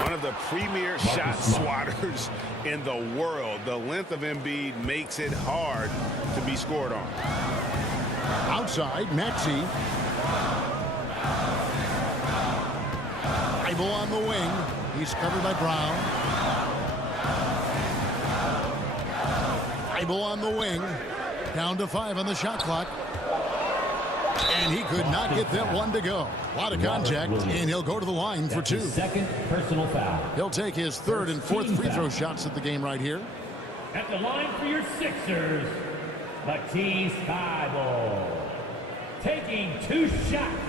One of the premier shot swatters in the world. The length of Embiid makes it hard to be scored on. Outside, Maxey. Feibel on the wing. He's covered by Brown. Feibel on the wing. Down to 5 on the shot clock. And he could not get that one to go. A lot of contact, and he'll go to the line for 2. Second personal foul. He'll take his 3rd and 4th free throw shots at the game right here. At the line for your Sixers, Matisse Feibel. Taking 2 shots.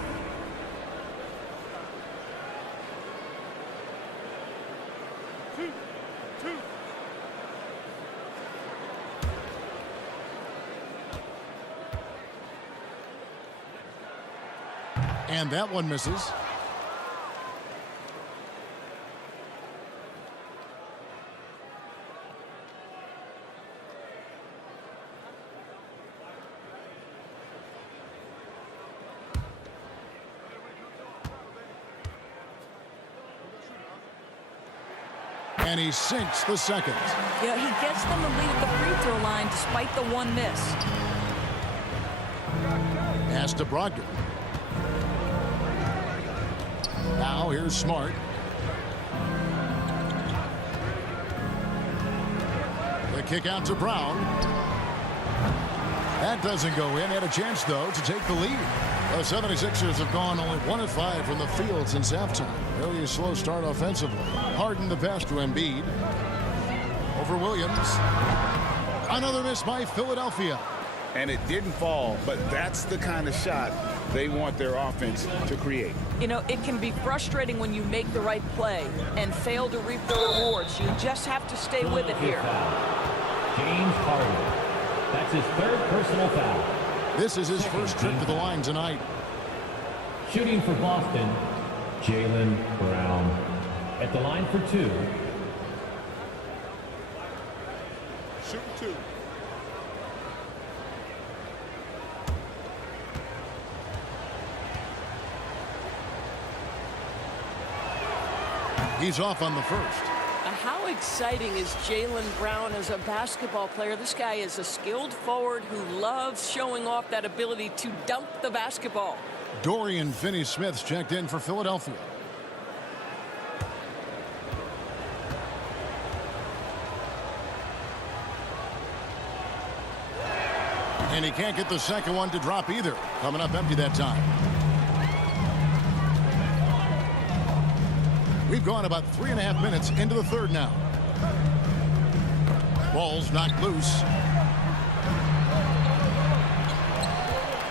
And that one misses. And he sinks the second. Yeah, he gets them the lead at the free throw line despite the 1 miss. Pass to Brogdon. Now here's Smart. The kick out to Brown. That doesn't go in. Had a chance, though, to take the lead. The 76ers have gone only 1 of 5 from the field since halftime. Really a slow start offensively. Harden the pass to Embiid. Over Williams. Another miss by Philadelphia. And it didn't fall, but that's the kind of shot they want their offense to create. You know, it can be frustrating when you make the right play and fail to reap the rewards. You just have to stay with it here. James Harden. That's his 3rd personal foul. This is his first trip to the line tonight. Shooting for Boston, Jaylen Brown. At the line for 2. Shoot 2. He's off on the first. How exciting is Jaylen Brown as a basketball player? This guy is a skilled forward who loves showing off that ability to dunk the basketball. Dorian Finney-Smith checked in for Philadelphia. And he can't get the second one to drop either. Coming up empty that time. We've gone about 3.5 minutes into the third now. Ball's knocked loose.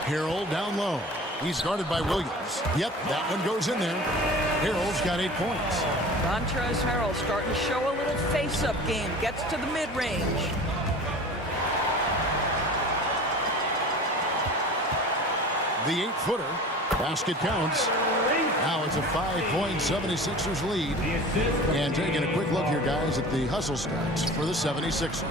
Harrell down low. He's guarded by Williams. Yep, that one goes in there. Harrell's got 8 points. Montrezl Harrell starting to show a little face-up game. Gets to the mid-range. The 8-footer. Basket counts. Now it's a 5-point 76ers lead. And taking a quick look here, guys, at the hustle stats for the 76ers.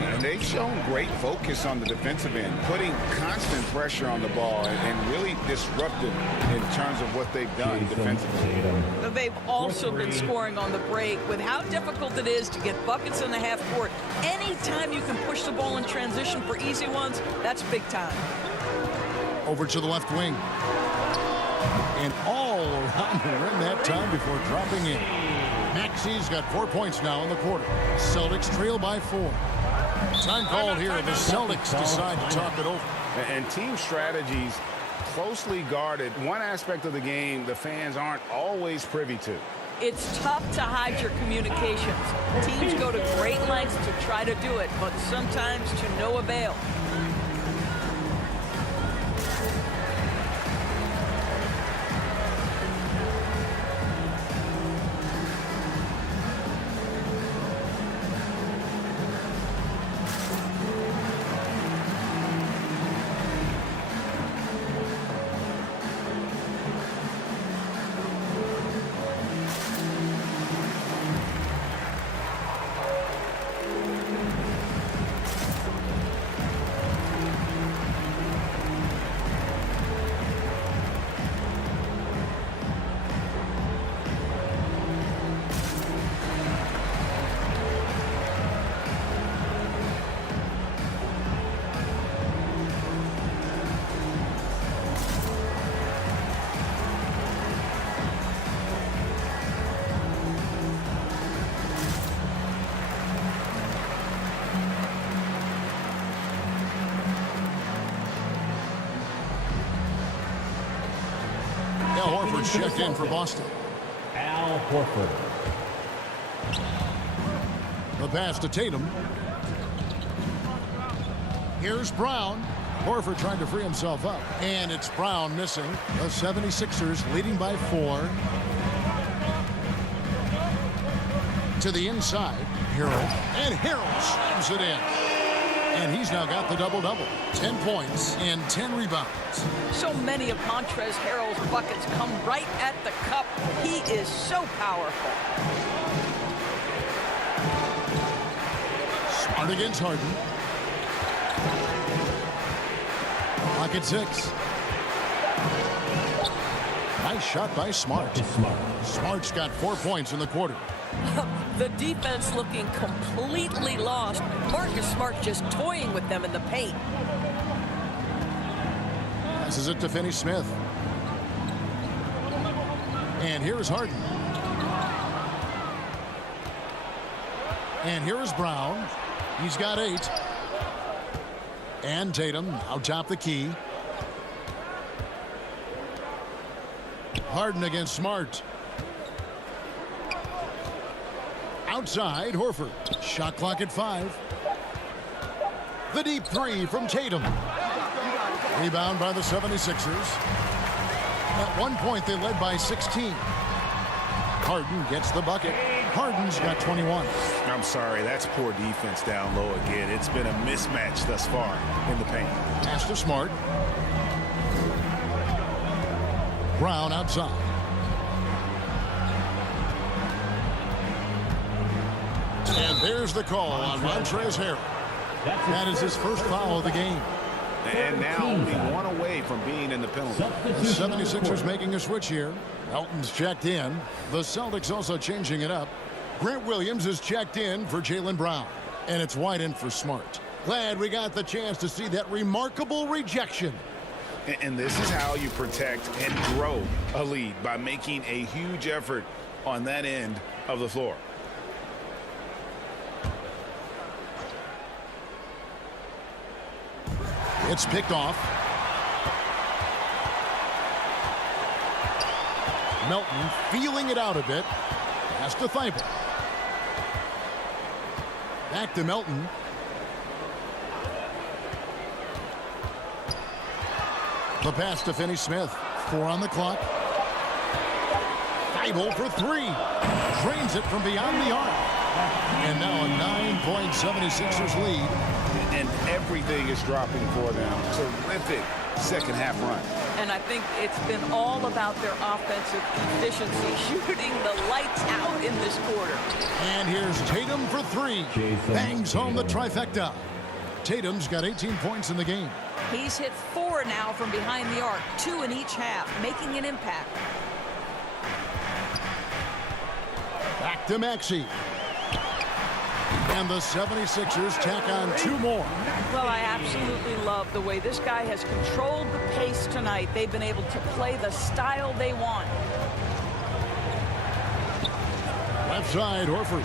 And they've shown great focus on the defensive end, putting constant pressure on the ball and really disruptive in terms of what they've done defensively. But they've also been scoring on the break. With how difficult it is to get buckets in the half court, anytime you can push the ball in transition for easy ones, that's big time. Over to the left wing. And all around the rim that time before dropping in. Maxi's got 4 points now in the quarter. Celtics trail by 4. Time called here. The Celtics decide to talk it over. And team strategies closely guarded. One aspect of the game the fans aren't always privy to. It's tough to hide your communications. Teams go to great lengths to try to do it, but sometimes to no avail. Checked in for Boston. Al Horford. The pass to Tatum. Here's Brown. Horford trying to free himself up. And it's Brown missing. The 76ers leading by 4. To the inside. Harrell. And Harrell slams it in. And he's now got the double-double. 10 points and 10 rebounds. So many of Montrezl Harrell's buckets come right at the cup. He is so powerful. Smart against Harden. Clock at 6. Nice shot by Smart. Smart's got 4 points in the quarter. The defense looking completely lost. Marcus Smart just toying with them in the paint. Passes it to Finney-Smith. And here's Harden. And here is Brown. He's got 8. And Tatum out top the key. Harden against Smart. Outside, Horford. Shot clock at 5. The deep three from Tatum. Rebound by the 76ers. At one point, they led by 16. Harden gets the bucket. Harden's got 21. I'm sorry, that's poor defense down low again. It's been a mismatch thus far in the paint. Pass to Smart. Brown outside. And there's the call on Montrezl Harrell. That is his first foul of the game. And now only one away from being in the penalty. The 76ers making a switch here. Melton's checked in. The Celtics also changing it up. Grant Williams is checked in for Jaylen Brown. And it's wide in for Smart. Glad we got the chance to see that remarkable rejection. And this is how you protect and grow a lead, by making a huge effort on that end of the floor. It's picked off. Melton feeling it out a bit. Pass to Thibault. Back to Melton. The pass to Finney-Smith. 4 on the clock. Thibault for 3. Drains it from beyond the arc. And now a 9-point 76ers lead. And everything is dropping for them. Terrific second half run. And I think it's been all about their offensive efficiency, shooting the lights out in this quarter. And here's Tatum for 3. Bangs home the trifecta. Tatum's got 18 points in the game. He's hit 4 now from behind the arc, 2 in each half, making an impact. Back to Maxey. And the 76ers tack on 2 more. Well, I absolutely love the way this guy has controlled the pace tonight. They've been able to play the style they want. Left side, Horford.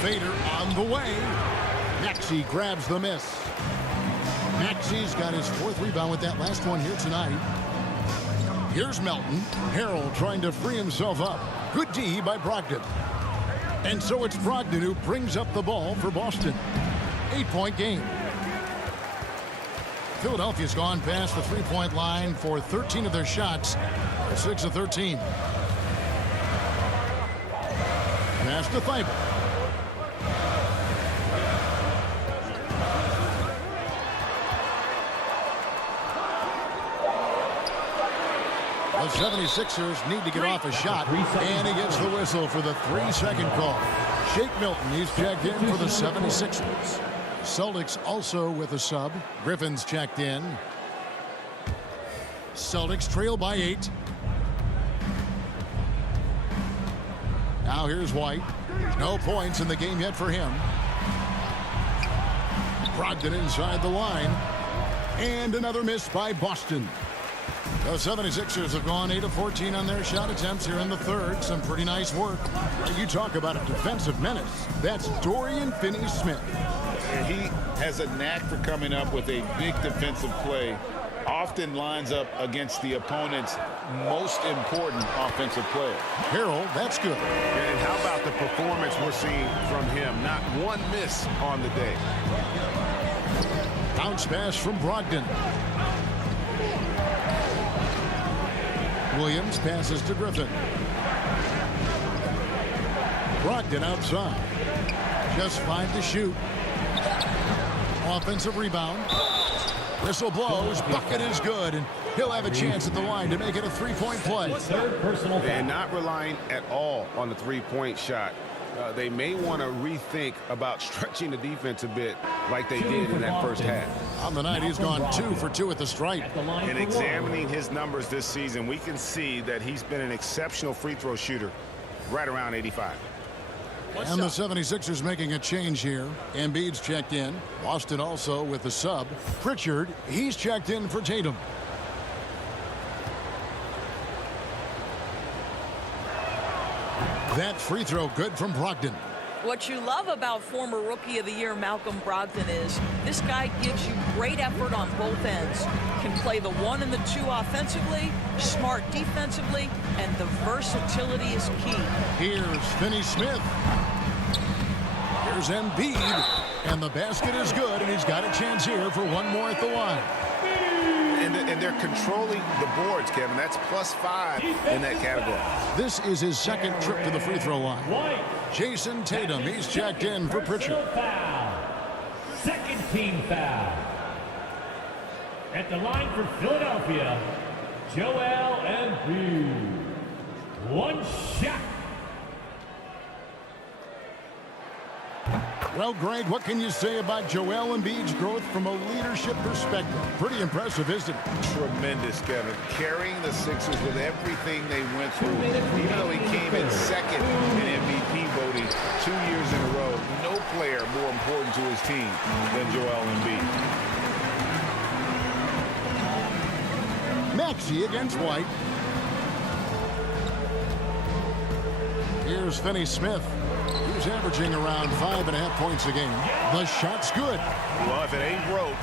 Fader on the way. Maxey grabs the miss. Maxey's got his 4th rebound with that last one here tonight. Here's Melton. Harrell trying to free himself up. Good D by Brogdon. And so it's Brogdon who brings up the ball for Boston. 8-point game. Philadelphia's gone past the 3-point line for 13 of their shots. 6 of 13. Pass to Thibault. The 76ers need to get off a shot, and he gets the whistle for the 3-second call. Shake Milton, he's checked in for the 76ers. Celtics also with a sub. Griffin's checked in. Celtics trail by 8. Now here's White. No points in the game yet for him. Brogdon inside the line. And another miss by Boston. The 76ers have gone 8 of 14 on their shot attempts here in the third. Some pretty nice work. You talk about a defensive menace. That's Dorian Finney-Smith. He has a knack for coming up with a big defensive play. Often lines up against the opponent's most important offensive player. Harrell, that's good. And how about the performance we're seeing from him? Not one miss on the day. Bounce pass from Brogdon. Williams passes to Griffin. Brogdon outside. Just 5 to shoot. Offensive rebound. Whistle blows. Bucket is good. And he'll have a chance at the line to make it a 3-point play. And not relying at all on the 3-point shot. They may want to rethink about stretching the defense a bit like they did in that first half. On the night, he's gone 2 for 2 at the stripe. And examining his numbers this season, we can see that he's been an exceptional free throw shooter, right around 85. And the 76ers making a change here. Embiid's checked in. Boston also with the sub. Pritchard, he's checked in for Tatum. That free throw good from Brogdon. What you love about former Rookie of the Year Malcolm Brogdon is this guy gives you great effort on both ends. Can play the 1 and the 2 offensively, smart defensively, and the versatility is key. Here's Finney-Smith. Here's Embiid. And the basket is good, and he's got a chance here for one more at the line. And they're controlling the boards, Kevin. That's +5 in that category. This is his second trip to the free throw line. Jason Tatum, he's checked in for Pritchard. Second team foul. At the line for Philadelphia, Joel Embiid. One shot. Well, Greg, what can you say about Joel Embiid's growth from a leadership perspective? Pretty impressive, isn't it? Tremendous, Kevin. Carrying the Sixers with everything they went through. Even though he came in second in MVP voting 2 years in a row, no player more important to his team than Joel Embiid. Maxey against White. Here's Finney-Smith. He's averaging around 5.5 points a game. The shot's good. Well, if it ain't broke,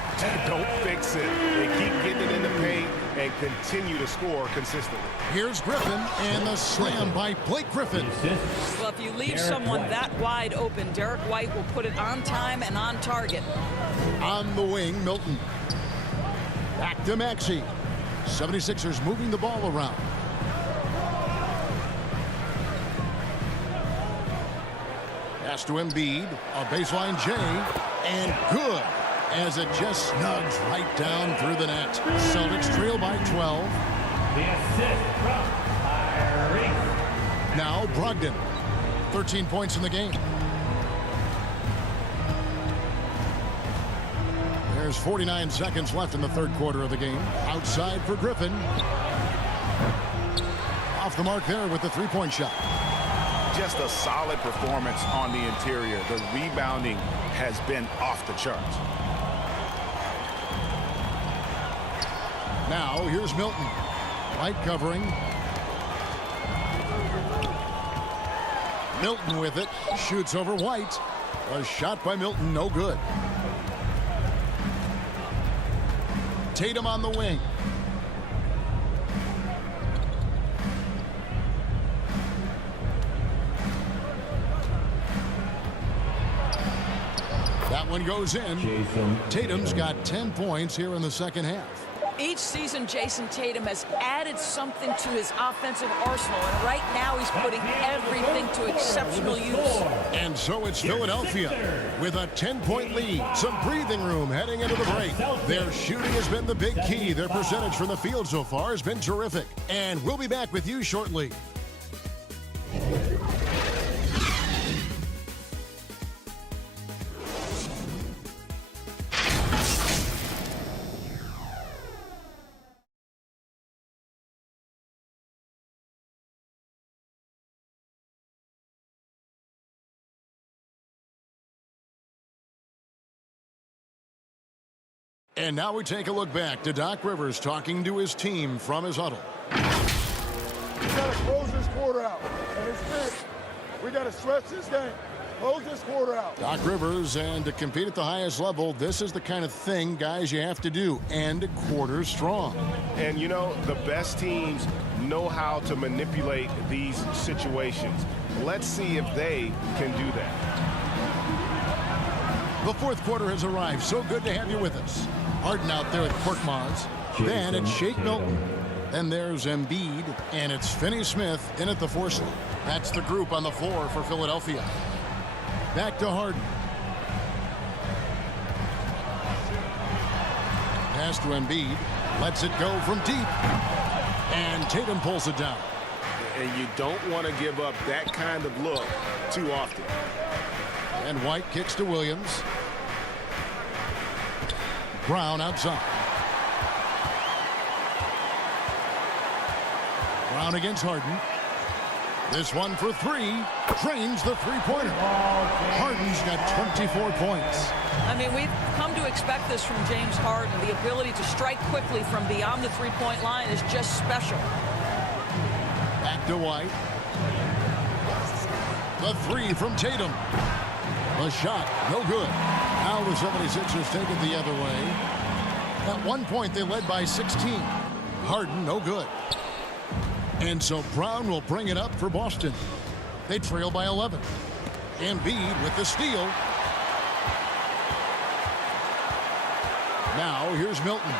don't fix it. They keep getting it in the paint and continue to score consistently. Here's Griffin, and the slam by Blake Griffin. Well, if you leave someone that wide open, Derek White will put it on time and on target. On the wing, Milton. Back to Maxey. 76ers moving the ball around. Pass to Embiid, a baseline J, and good as it just snugs right down through the net. Celtics trail by 12. The assist from Kyrie. Now Brogdon, 13 points in the game. There's 49 seconds left in the third quarter of the game. Outside for Griffin. Off the mark there with the three-point shot. Just a solid performance on the interior. The rebounding has been off the charts. Now here's Milton. White covering. Milton with it. Shoots over White. A shot by Milton, no good. Tatum on the wing. That one goes in. Tatum's got 10 points here in the second half. Each season, Jason Tatum has added something to his offensive arsenal, and right now he's putting everything to exceptional use. And so it's Philadelphia with a 10-point lead. Some breathing room heading into the break. Their shooting has been the big key. Their percentage from the field so far has been terrific. And we'll be back with you shortly. And now we take a look back to Doc Rivers talking to his team from his huddle. We got to close this quarter out, and it's big. We got to stretch this game. Close this quarter out. Doc Rivers, and to compete at the highest level, this is the kind of thing, guys, you have to do. End quarters strong. And, you know, the best teams know how to manipulate these situations. Let's see if they can do that. The fourth quarter has arrived. So good to have you with us. Harden out there at Korkmaz. Then it's Shake Milton. Then there's Embiid. And it's Finney-Smith in at the 4 slot. That's the group on the floor for Philadelphia. Back to Harden. Pass to Embiid. Lets it go from deep. And Tatum pulls it down. And you don't want to give up that kind of look too often. And White kicks to Williams. Brown outside. Brown against Harden. This one for 3. Drains the three-pointer. Harden's got 24 points. I mean, we've come to expect this from James Harden. The ability to strike quickly from beyond the three-point line is just special. Back to White. The three from Tatum. The shot, no good. Now the 76ers take it the other way. At one point, they led by 16. Harden, no good. And so Brown will bring it up for Boston. They trail by 11. Embiid with the steal. Now here's Milton.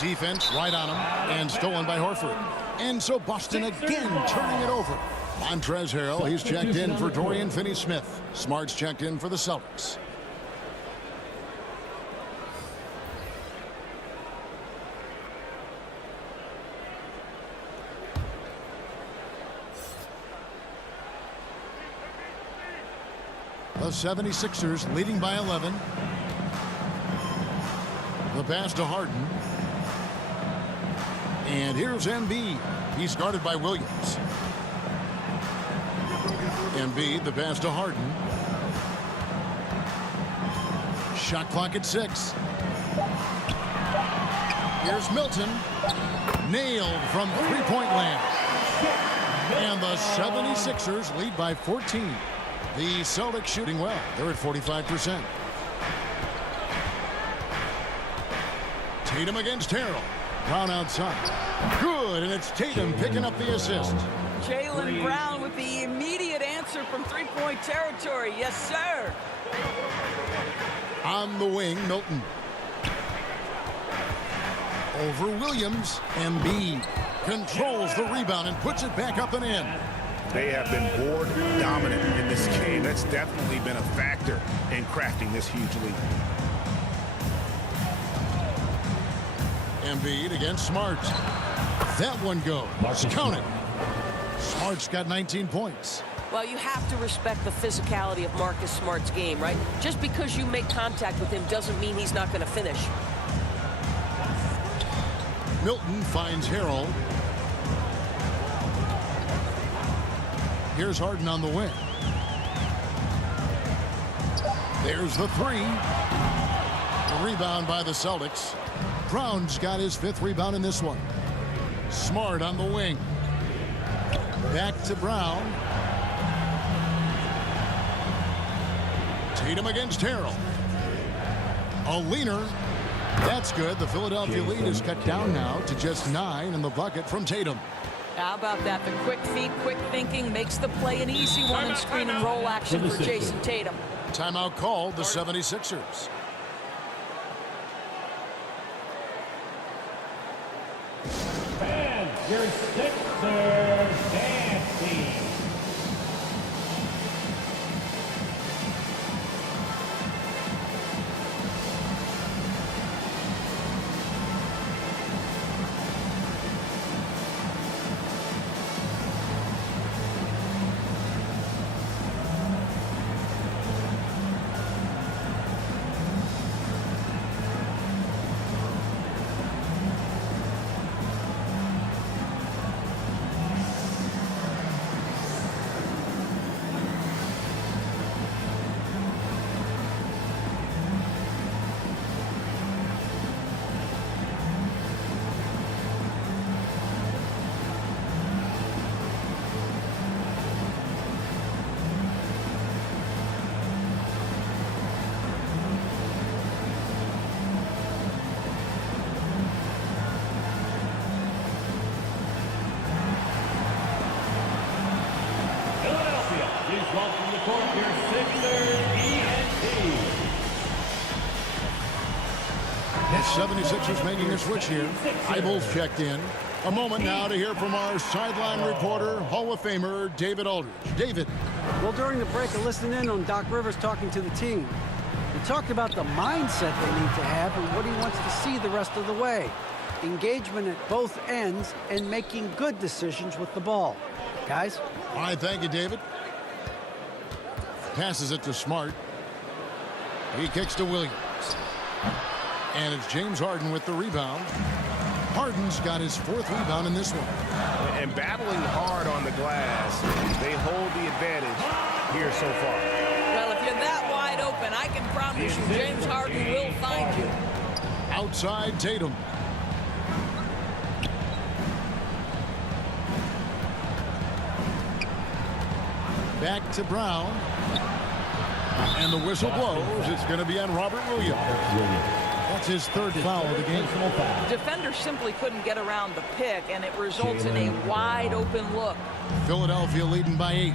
Defense right on him and stolen by Horford. And so Boston again turning it over. Montrezl Harrell, he's checked in for Dorian Finney-Smith. Smart's checked in for the Celtics. The 76ers leading by 11. The pass to Harden. And here's Embiid. He's guarded by Williams. Embiid, the pass to Harden. Shot clock at 6. Here's Milton. Nailed from three-point land. And the 76ers lead by 14. The Celtics shooting well. They're at 45%. Tatum against Harrell. Brown outside. Good, and it's Tatum picking up the assist. Jaylen Brown with the immediate answer from three-point territory. Yes, sir. On the wing, Milton. Over Williams. Embiid controls the rebound and puts it back up and in. They have been board dominant in this game. That's definitely been a factor in crafting this huge lead. Embiid against Smart. That one goes. Count it. Smart's got 19 points. Well, you have to respect the physicality of Marcus Smart's game, right? Just because you make contact with him doesn't mean he's not going to finish. Milton finds Harrell. Here's Harden on the wing. There's the three. The rebound by the Celtics. Brown's got his 5th rebound in this one. Smart on the wing. Back to Brown. Tatum against Harrell. A leaner. That's good. The Philadelphia lead is cut down now to just 9 in the bucket from Tatum. How about that? The quick feet, quick thinking makes the play an easy one in screen and roll action for Jason Tatum. Timeout called the 76ers. And your Sixers dancing. Welcome to the court, your Sixers ENT. The 76ers making a switch here. Eibel's checked in. A moment now to hear from our sideline reporter, Hall of Famer David Aldridge. David. Well, during the break, I listened in on Doc Rivers talking to the team. He talked about the mindset they need to have and what he wants to see the rest of the way. Engagement at both ends and making good decisions with the ball. Guys? All right, thank you, David. Passes it to Smart. He kicks to Williams. And it's James Harden with the rebound. Harden's got his 4th rebound in this one. And battling hard on the glass, they hold the advantage here so far. Well, if you're that wide open, I can promise you James Harden will find you. Outside Tatum. Back to Brown. And the whistle blows. It's going to be on Robert Williams. That's his third foul of the game. Defender simply couldn't get around the pick, and it results in a wide open look. Philadelphia leading by 8.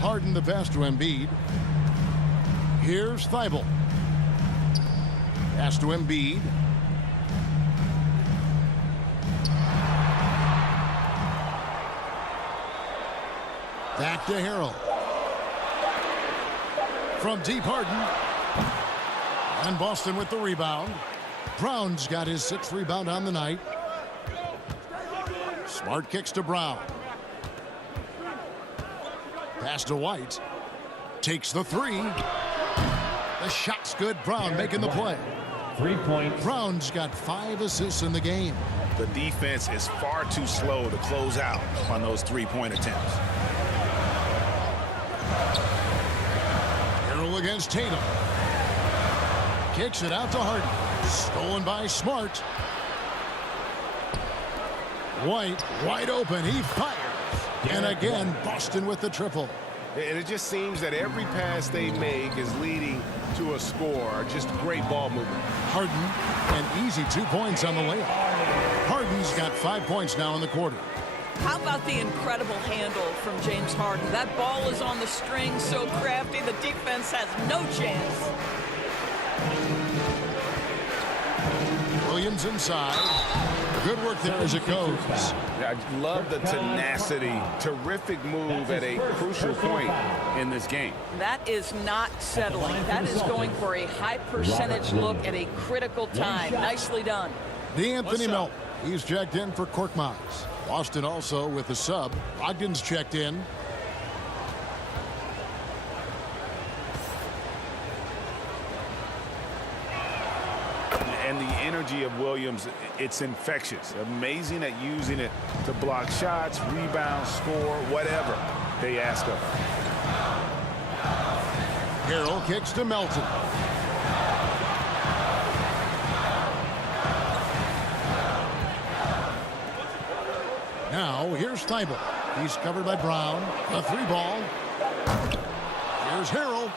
Harden the pass to Embiid. Here's Thibault. Pass to Embiid. Back to Harrell. From deep, Harden. And Boston with the rebound. Brown's got his 6th rebound on the night. Smart kicks to Brown. Pass to White. Takes the 3. The shot's good. Brown making the play. 3 points. Brown's got 5 assists in the game. The defense is far too slow to close out on those 3-point attempts. Harrell against Tatum. Kicks it out to Harden. Stolen by Smart. White wide open. He fires. And again, Boston with the triple. And it just seems that every pass they make is leading to a score. Just great ball movement. Harden, an easy 2 points on the layup. Harden's got 5 points now in the quarter. How about the incredible handle from James Harden? That ball is on the string, so crafty, the defense has no chance. Williams inside. Good work there as it goes. I love the tenacity. Terrific move at a crucial point in this game. That is not settling. That is going for a high percentage look at a critical time. Nicely done. D'Anthony Melton. He's checked in for Korkmaz. Boston also with the sub. Ogden's checked in. And the energy of Williams, it's infectious. Amazing at using it to block shots, rebound, score, whatever they ask of him. Harrell kicks to Melton. Now here's Thibault. He's covered by Brown. A 3-ball. Here's Harrell.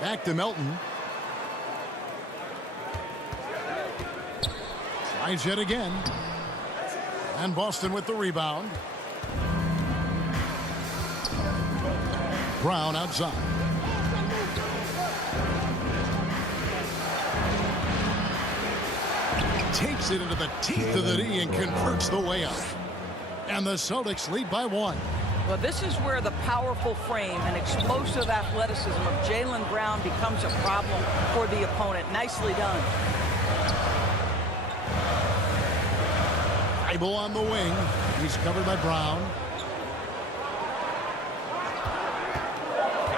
Back to Melton. Tries yet again. And Boston with the rebound. Brown outside. Takes it into the teeth of the D and converts the way up. And the Celtics lead by 1. Well, this is where the powerful frame and explosive athleticism of Jaylen Brown becomes a problem for the opponent. Nicely done. Thibault on the wing. He's covered by Brown.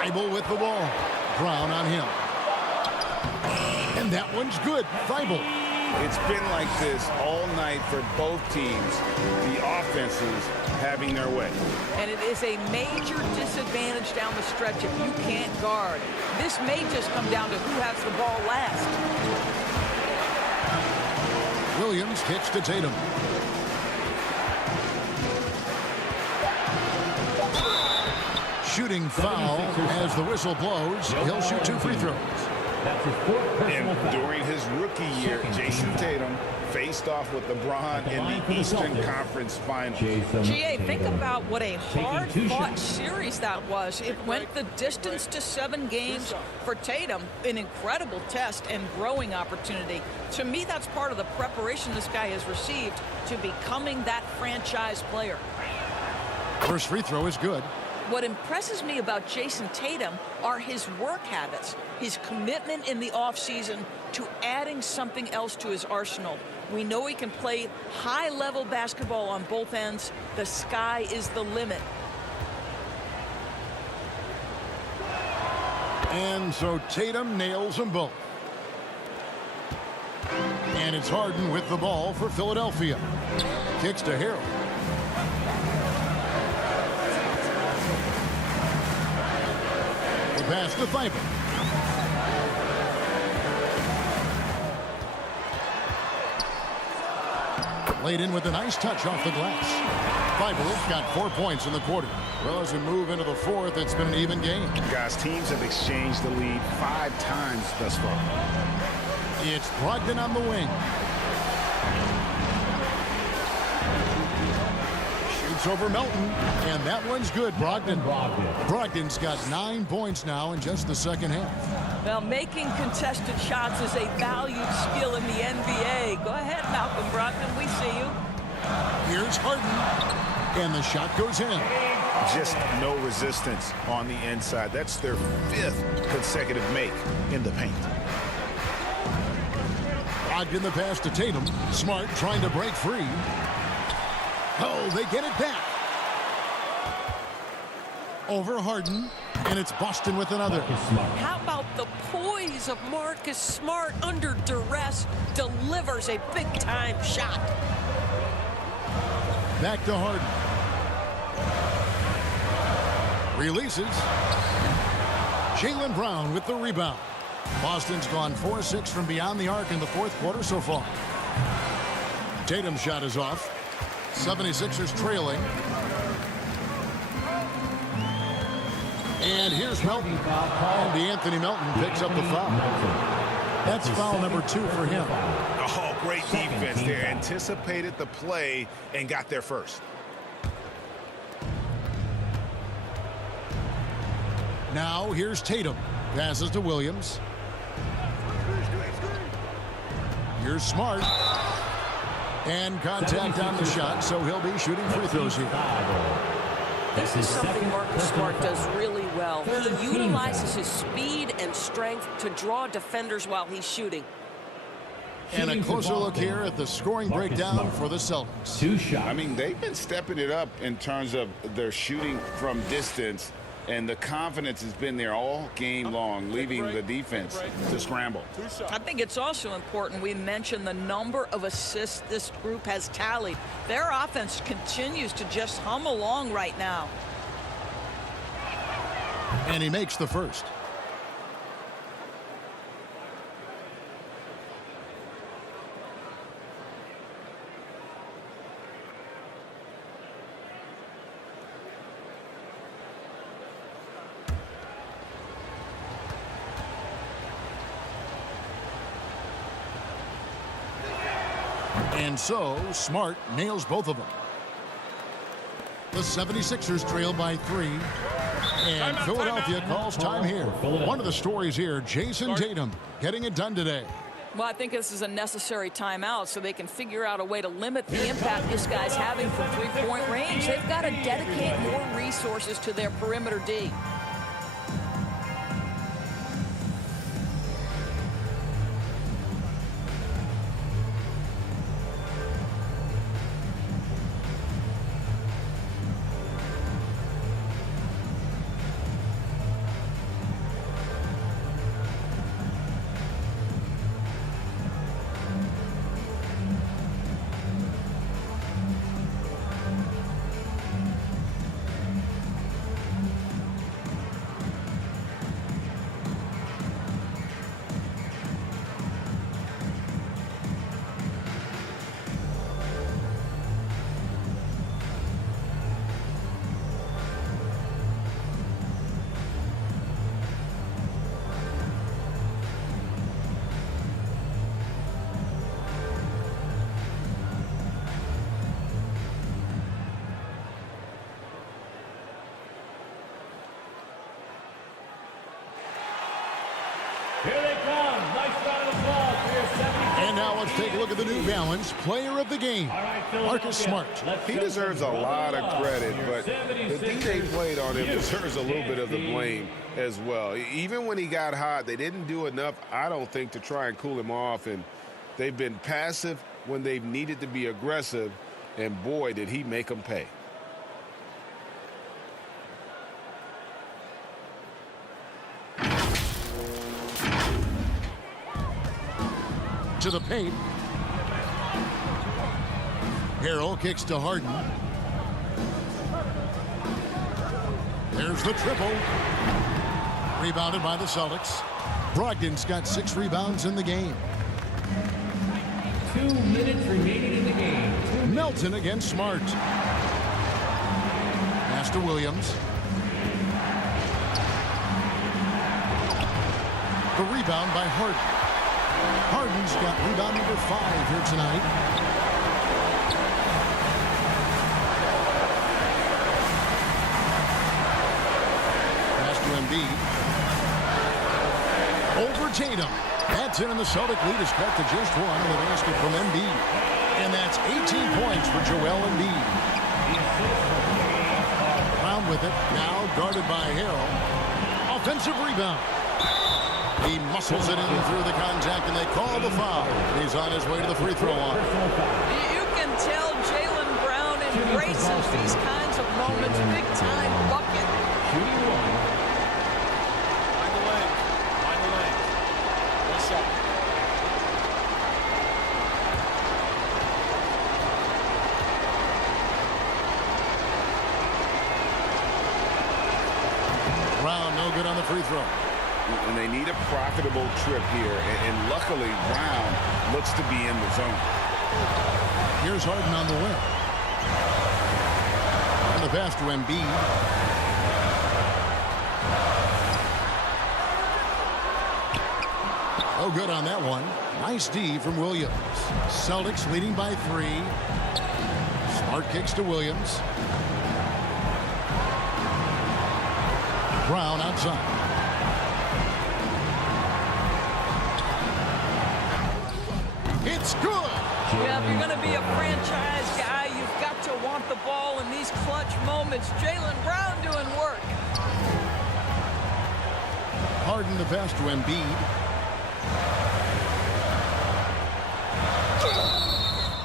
Thibault with the ball. Brown on him. And that one's good. Thibault. It's been like this all night for both teams. The offenses having their way. And it is a major disadvantage down the stretch if you can't guard. This may just come down to who has the ball last. Williams kicks to Tatum. Shooting foul as the whistle blows. He'll shoot 2 free throws. That's his 4th personal And during his rookie year, Jason Tatum faced off with LeBron in the Eastern Conference Finals. GA, think about what a hard-fought series that was. It went the distance to 7 games for Tatum. An incredible test and growing opportunity. To me, that's part of the preparation this guy has received to becoming that franchise player. First free throw is good. What impresses me about Jason Tatum are his work habits, his commitment in the offseason to adding something else to his arsenal. We know he can play high-level basketball on both ends. The sky is the limit. And so Tatum nails them both. And it's Harden with the ball for Philadelphia. Kicks to Harrell. The pass to Thibault. Laid in with a nice touch off the glass. Fiverr got 4 points in the quarter. Well, as we move into the fourth, it's been an even game. Guys, teams have exchanged the lead 5 times thus far. It's Brogdon on the wing. Shoots over Melton, and that one's good. Brogdon's got 9 points now in just the second half. Well, making contested shots is a valued skill in the NBA. Go ahead, Malcolm Brogdon. We see you. Here's Harden, and the shot goes in. Just no resistance on the inside. That's their 5th consecutive make in the paint. Brogdon the pass to Tatum. Smart trying to break free. Oh, they get it back. Over Harden, and it's Boston with another. How about the poise of Marcus Smart under duress? Delivers a big-time shot. Back to Harden. Releases. Jaylen Brown with the rebound. Boston's gone 4-6 from beyond the arc in the fourth quarter so far. Tatum's shot is off. 76ers trailing. And here's Melton. And Anthony Melton picks up the foul. That's foul number 2 for him. Oh, great defense there. Anticipated the play and got there first. Now here's Tatum. Passes to Williams. Here's Smart. And contact on the shot, so he'll be shooting free throws here. This is something Marcus Smart does really well. He utilizes his speed and strength to draw defenders while he's shooting. And a closer look here at the scoring breakdown for the Celtics. 2 shots. I mean, they've been stepping it up in terms of their shooting from distance, and the confidence has been there all game long, leaving the defense to scramble. I think it's also important we mention the number of assists this group has tallied. Their offense continues to just hum along right now. And he makes the first. And so, Smart nails both of them. The 76ers trail by 3. And Philadelphia calls time here. One of the stories here, Jason Tatum getting it done today. Well, I think this is a necessary timeout so they can figure out a way to limit the impact this guy's having from three-point range. They've got to dedicate more resources to their perimeter D. Here they come. Nice round of applause for your 76ers. And now let's take a look at the New Balance player of the game, Marcus Smart. He deserves a lot of credit, but the D they played on him deserves a little bit of the blame as well. Even when he got hot, they didn't do enough, I don't think, to try and cool him off. And they've been passive when they've needed to be aggressive. And boy, did he make them pay. To the paint. Harrell kicks to Harden. There's the triple. Rebounded by the Celtics. Brogdon's got 6 rebounds in the game. 2 minutes remaining in the game. 2 Melton against Smart. Pass to Williams. The rebound by Harden. Harden's got rebound number 5 here tonight. Pass to Embiid. Over Tatum. That's in, and the Celtic lead is cut to just 1 with a basket from Embiid. And that's 18 points for Joel Embiid. Brown with it, now guarded by Hill. Offensive rebound. He muscles it in through the contact, and they call the foul. He's on his way to the free throw line. You can tell Jaylen Brown embraces these kinds of moments. Big-time bucket. Shooting 1. Find the lane. Find the lane. 1 second. Brown no good on the free throw. And they need a profitable trip here. And luckily, Brown looks to be in the zone. Here's Harden on the wing. And the pass to Embiid. Oh, good on that one. Nice D from Williams. Celtics leading by 3. Smart kicks to Williams. Brown outside. It's good. Yeah, if you're going to be a franchise guy, you've got to want the ball in these clutch moments. Jaylen Brown doing work. Harden the pass to Embiid.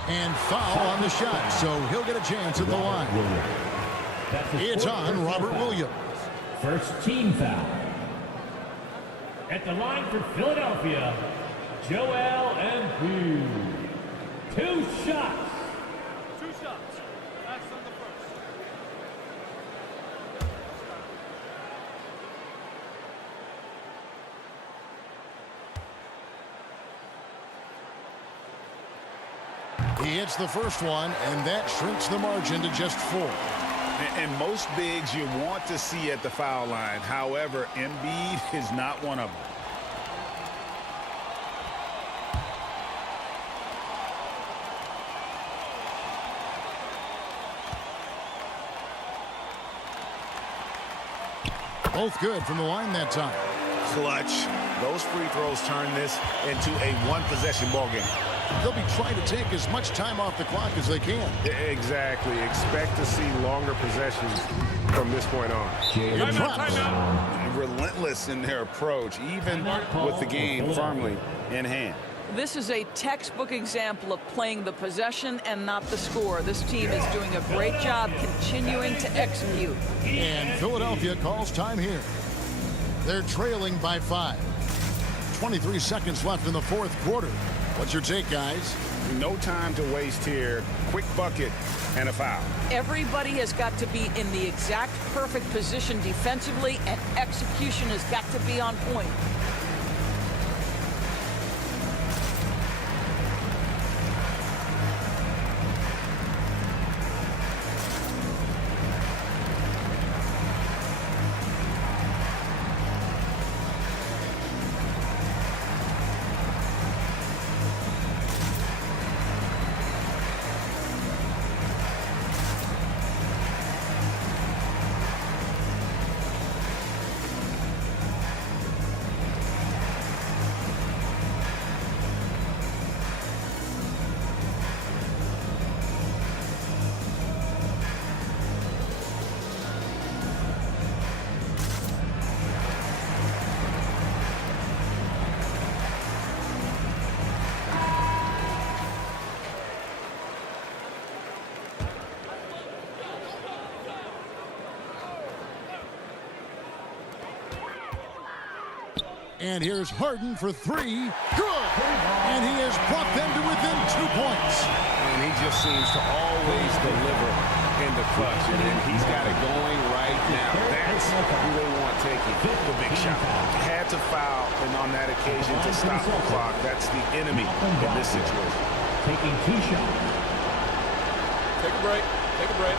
And foul on the shot, so he'll get a chance at the line. It's on Robert Williams. First team foul. At the line for Philadelphia, Joel Embiid. 2 shots. 2 shots. That's on the first. He hits the first one, and that shrinks the margin to just 4. And most bigs you want to see at the foul line. However, Embiid is not one of them. Both good from the line that time. Clutch. Those free throws turn this into a one-possession ball game. They'll be trying to take as much time off the clock as they can. Exactly. Expect to see longer possessions from this point on. Relentless in their approach, even with the game firmly in hand. This is a textbook example of playing the possession and not the score. This team is doing a great job continuing to execute. And Philadelphia calls time here. They're trailing by 5. 23 seconds left in the 4th quarter. What's your take, guys? No time to waste here. Quick bucket and a foul. Everybody has got to be in the exact perfect position defensively, and execution has got to be on point. And here's Harden for 3. Good! And he has brought them to within 2 points. And he just seems to always deliver in the clutch. And he's got it going right now. That's who they want taking the big shot. Had to foul, and on that occasion to stop the clock. That's the enemy in this situation. Taking 2 shots. Take a break. Take a break.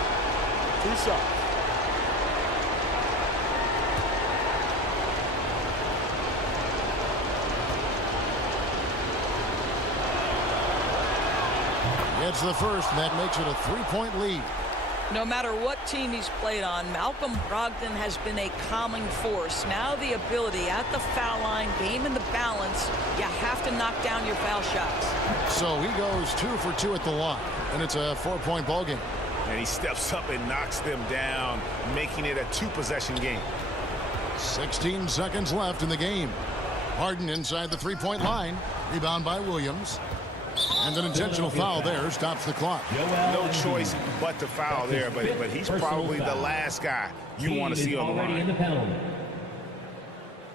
2 shots. Gets the first, and that makes it a 3-point lead. No matter what team he's played on, Malcolm Brogdon has been a calming force. Now the ability at the foul line, game in the balance, you have to knock down your foul shots. So he goes 2 for 2 at the line, and it's a 4-point ball game. And he steps up and knocks them down, making it a 2-possession game. 16 seconds left in the game. Harden inside the 3-point line. Rebound by Williams. And an intentional foul there stops the clock. No choice but to foul there, but he's probably the last guy you want to see on the line. In the penalty.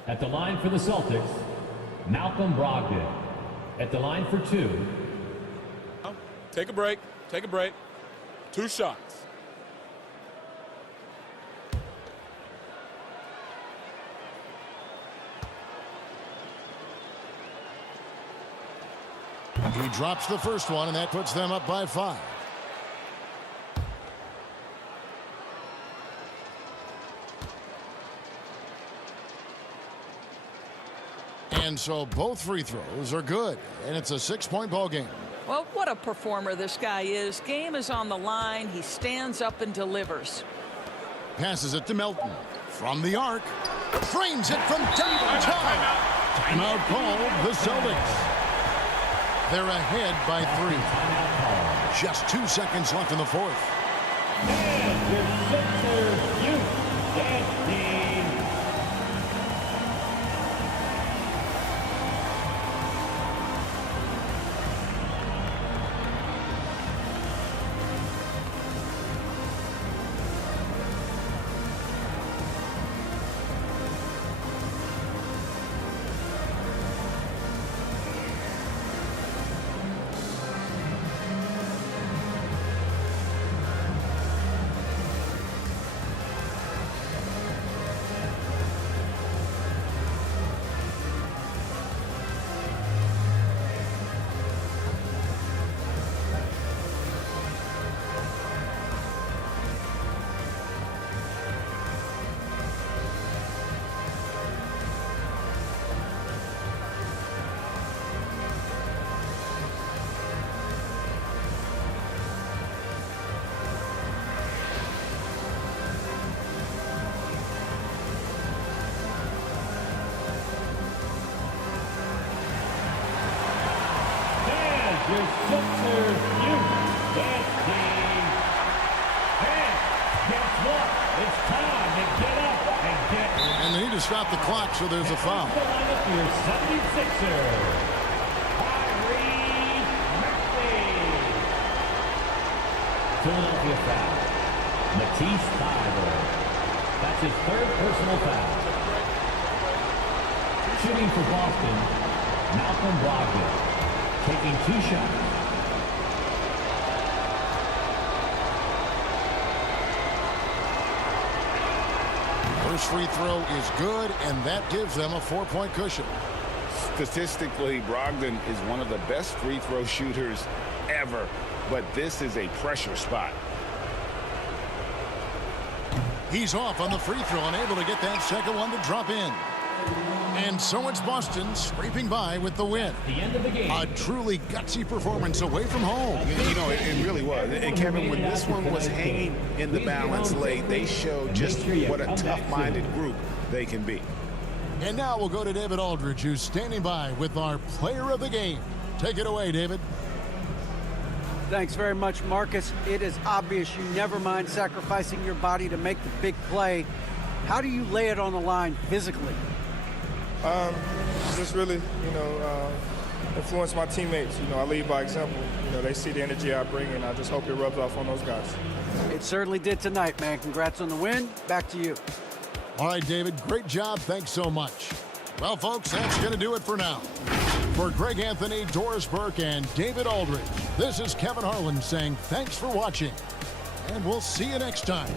At the line for the Celtics, Malcolm Brogdon. At the line for 2. Take a break. Take a break. 2 shots. He drops the first one, and that puts them up by 5. And so both free throws are good, and it's a 6-point ball game. Well, what a performer this guy is. Game is on the line. He stands up and delivers. Passes it to Melton. From the arc. Frames it from downtown. Timeout called the Celtics. They're ahead by 3. Just 2 seconds left in the fourth. And your Sixers youth dance team. Your Sixers youth dance team. And guess what? It's time to get up and get. And they need to stop the clock, so there's a foul. The lineup for your 76ers. Philadelphia foul. Matisse Thybulle. That's his 3rd personal foul. Shooting for Boston, Malcolm Brogdon. Taking 2 shots. First free throw is good, and that gives them a 4-point cushion. Statistically, Brogdon is one of the best free throw shooters ever, but this is a pressure spot. He's off on the free throw and able to get that second one to drop in. And so it's Boston scraping by with the win. The end of the game. A truly gutsy performance away from home. You know, it really was. And Kevin, when this one was hanging in the balance late, they showed just what a tough-minded group they can be. And now we'll go to David Aldridge, who's standing by with our player of the game. Take it away, David. Thanks very much, Marcus. It is obvious you never mind sacrificing your body to make the big play. How do you lay it on the line physically? Just really, influence my teammates. I lead by example. They see the energy I bring, and I just hope it rubs off on those guys. It certainly did tonight, man. Congrats on the win. Back to you. All right, David, great job. Thanks so much. Well, folks, that's going to do it for now. For Greg Anthony, Doris Burke, and David Aldridge, this is Kevin Harlan saying thanks for watching, and we'll see you next time.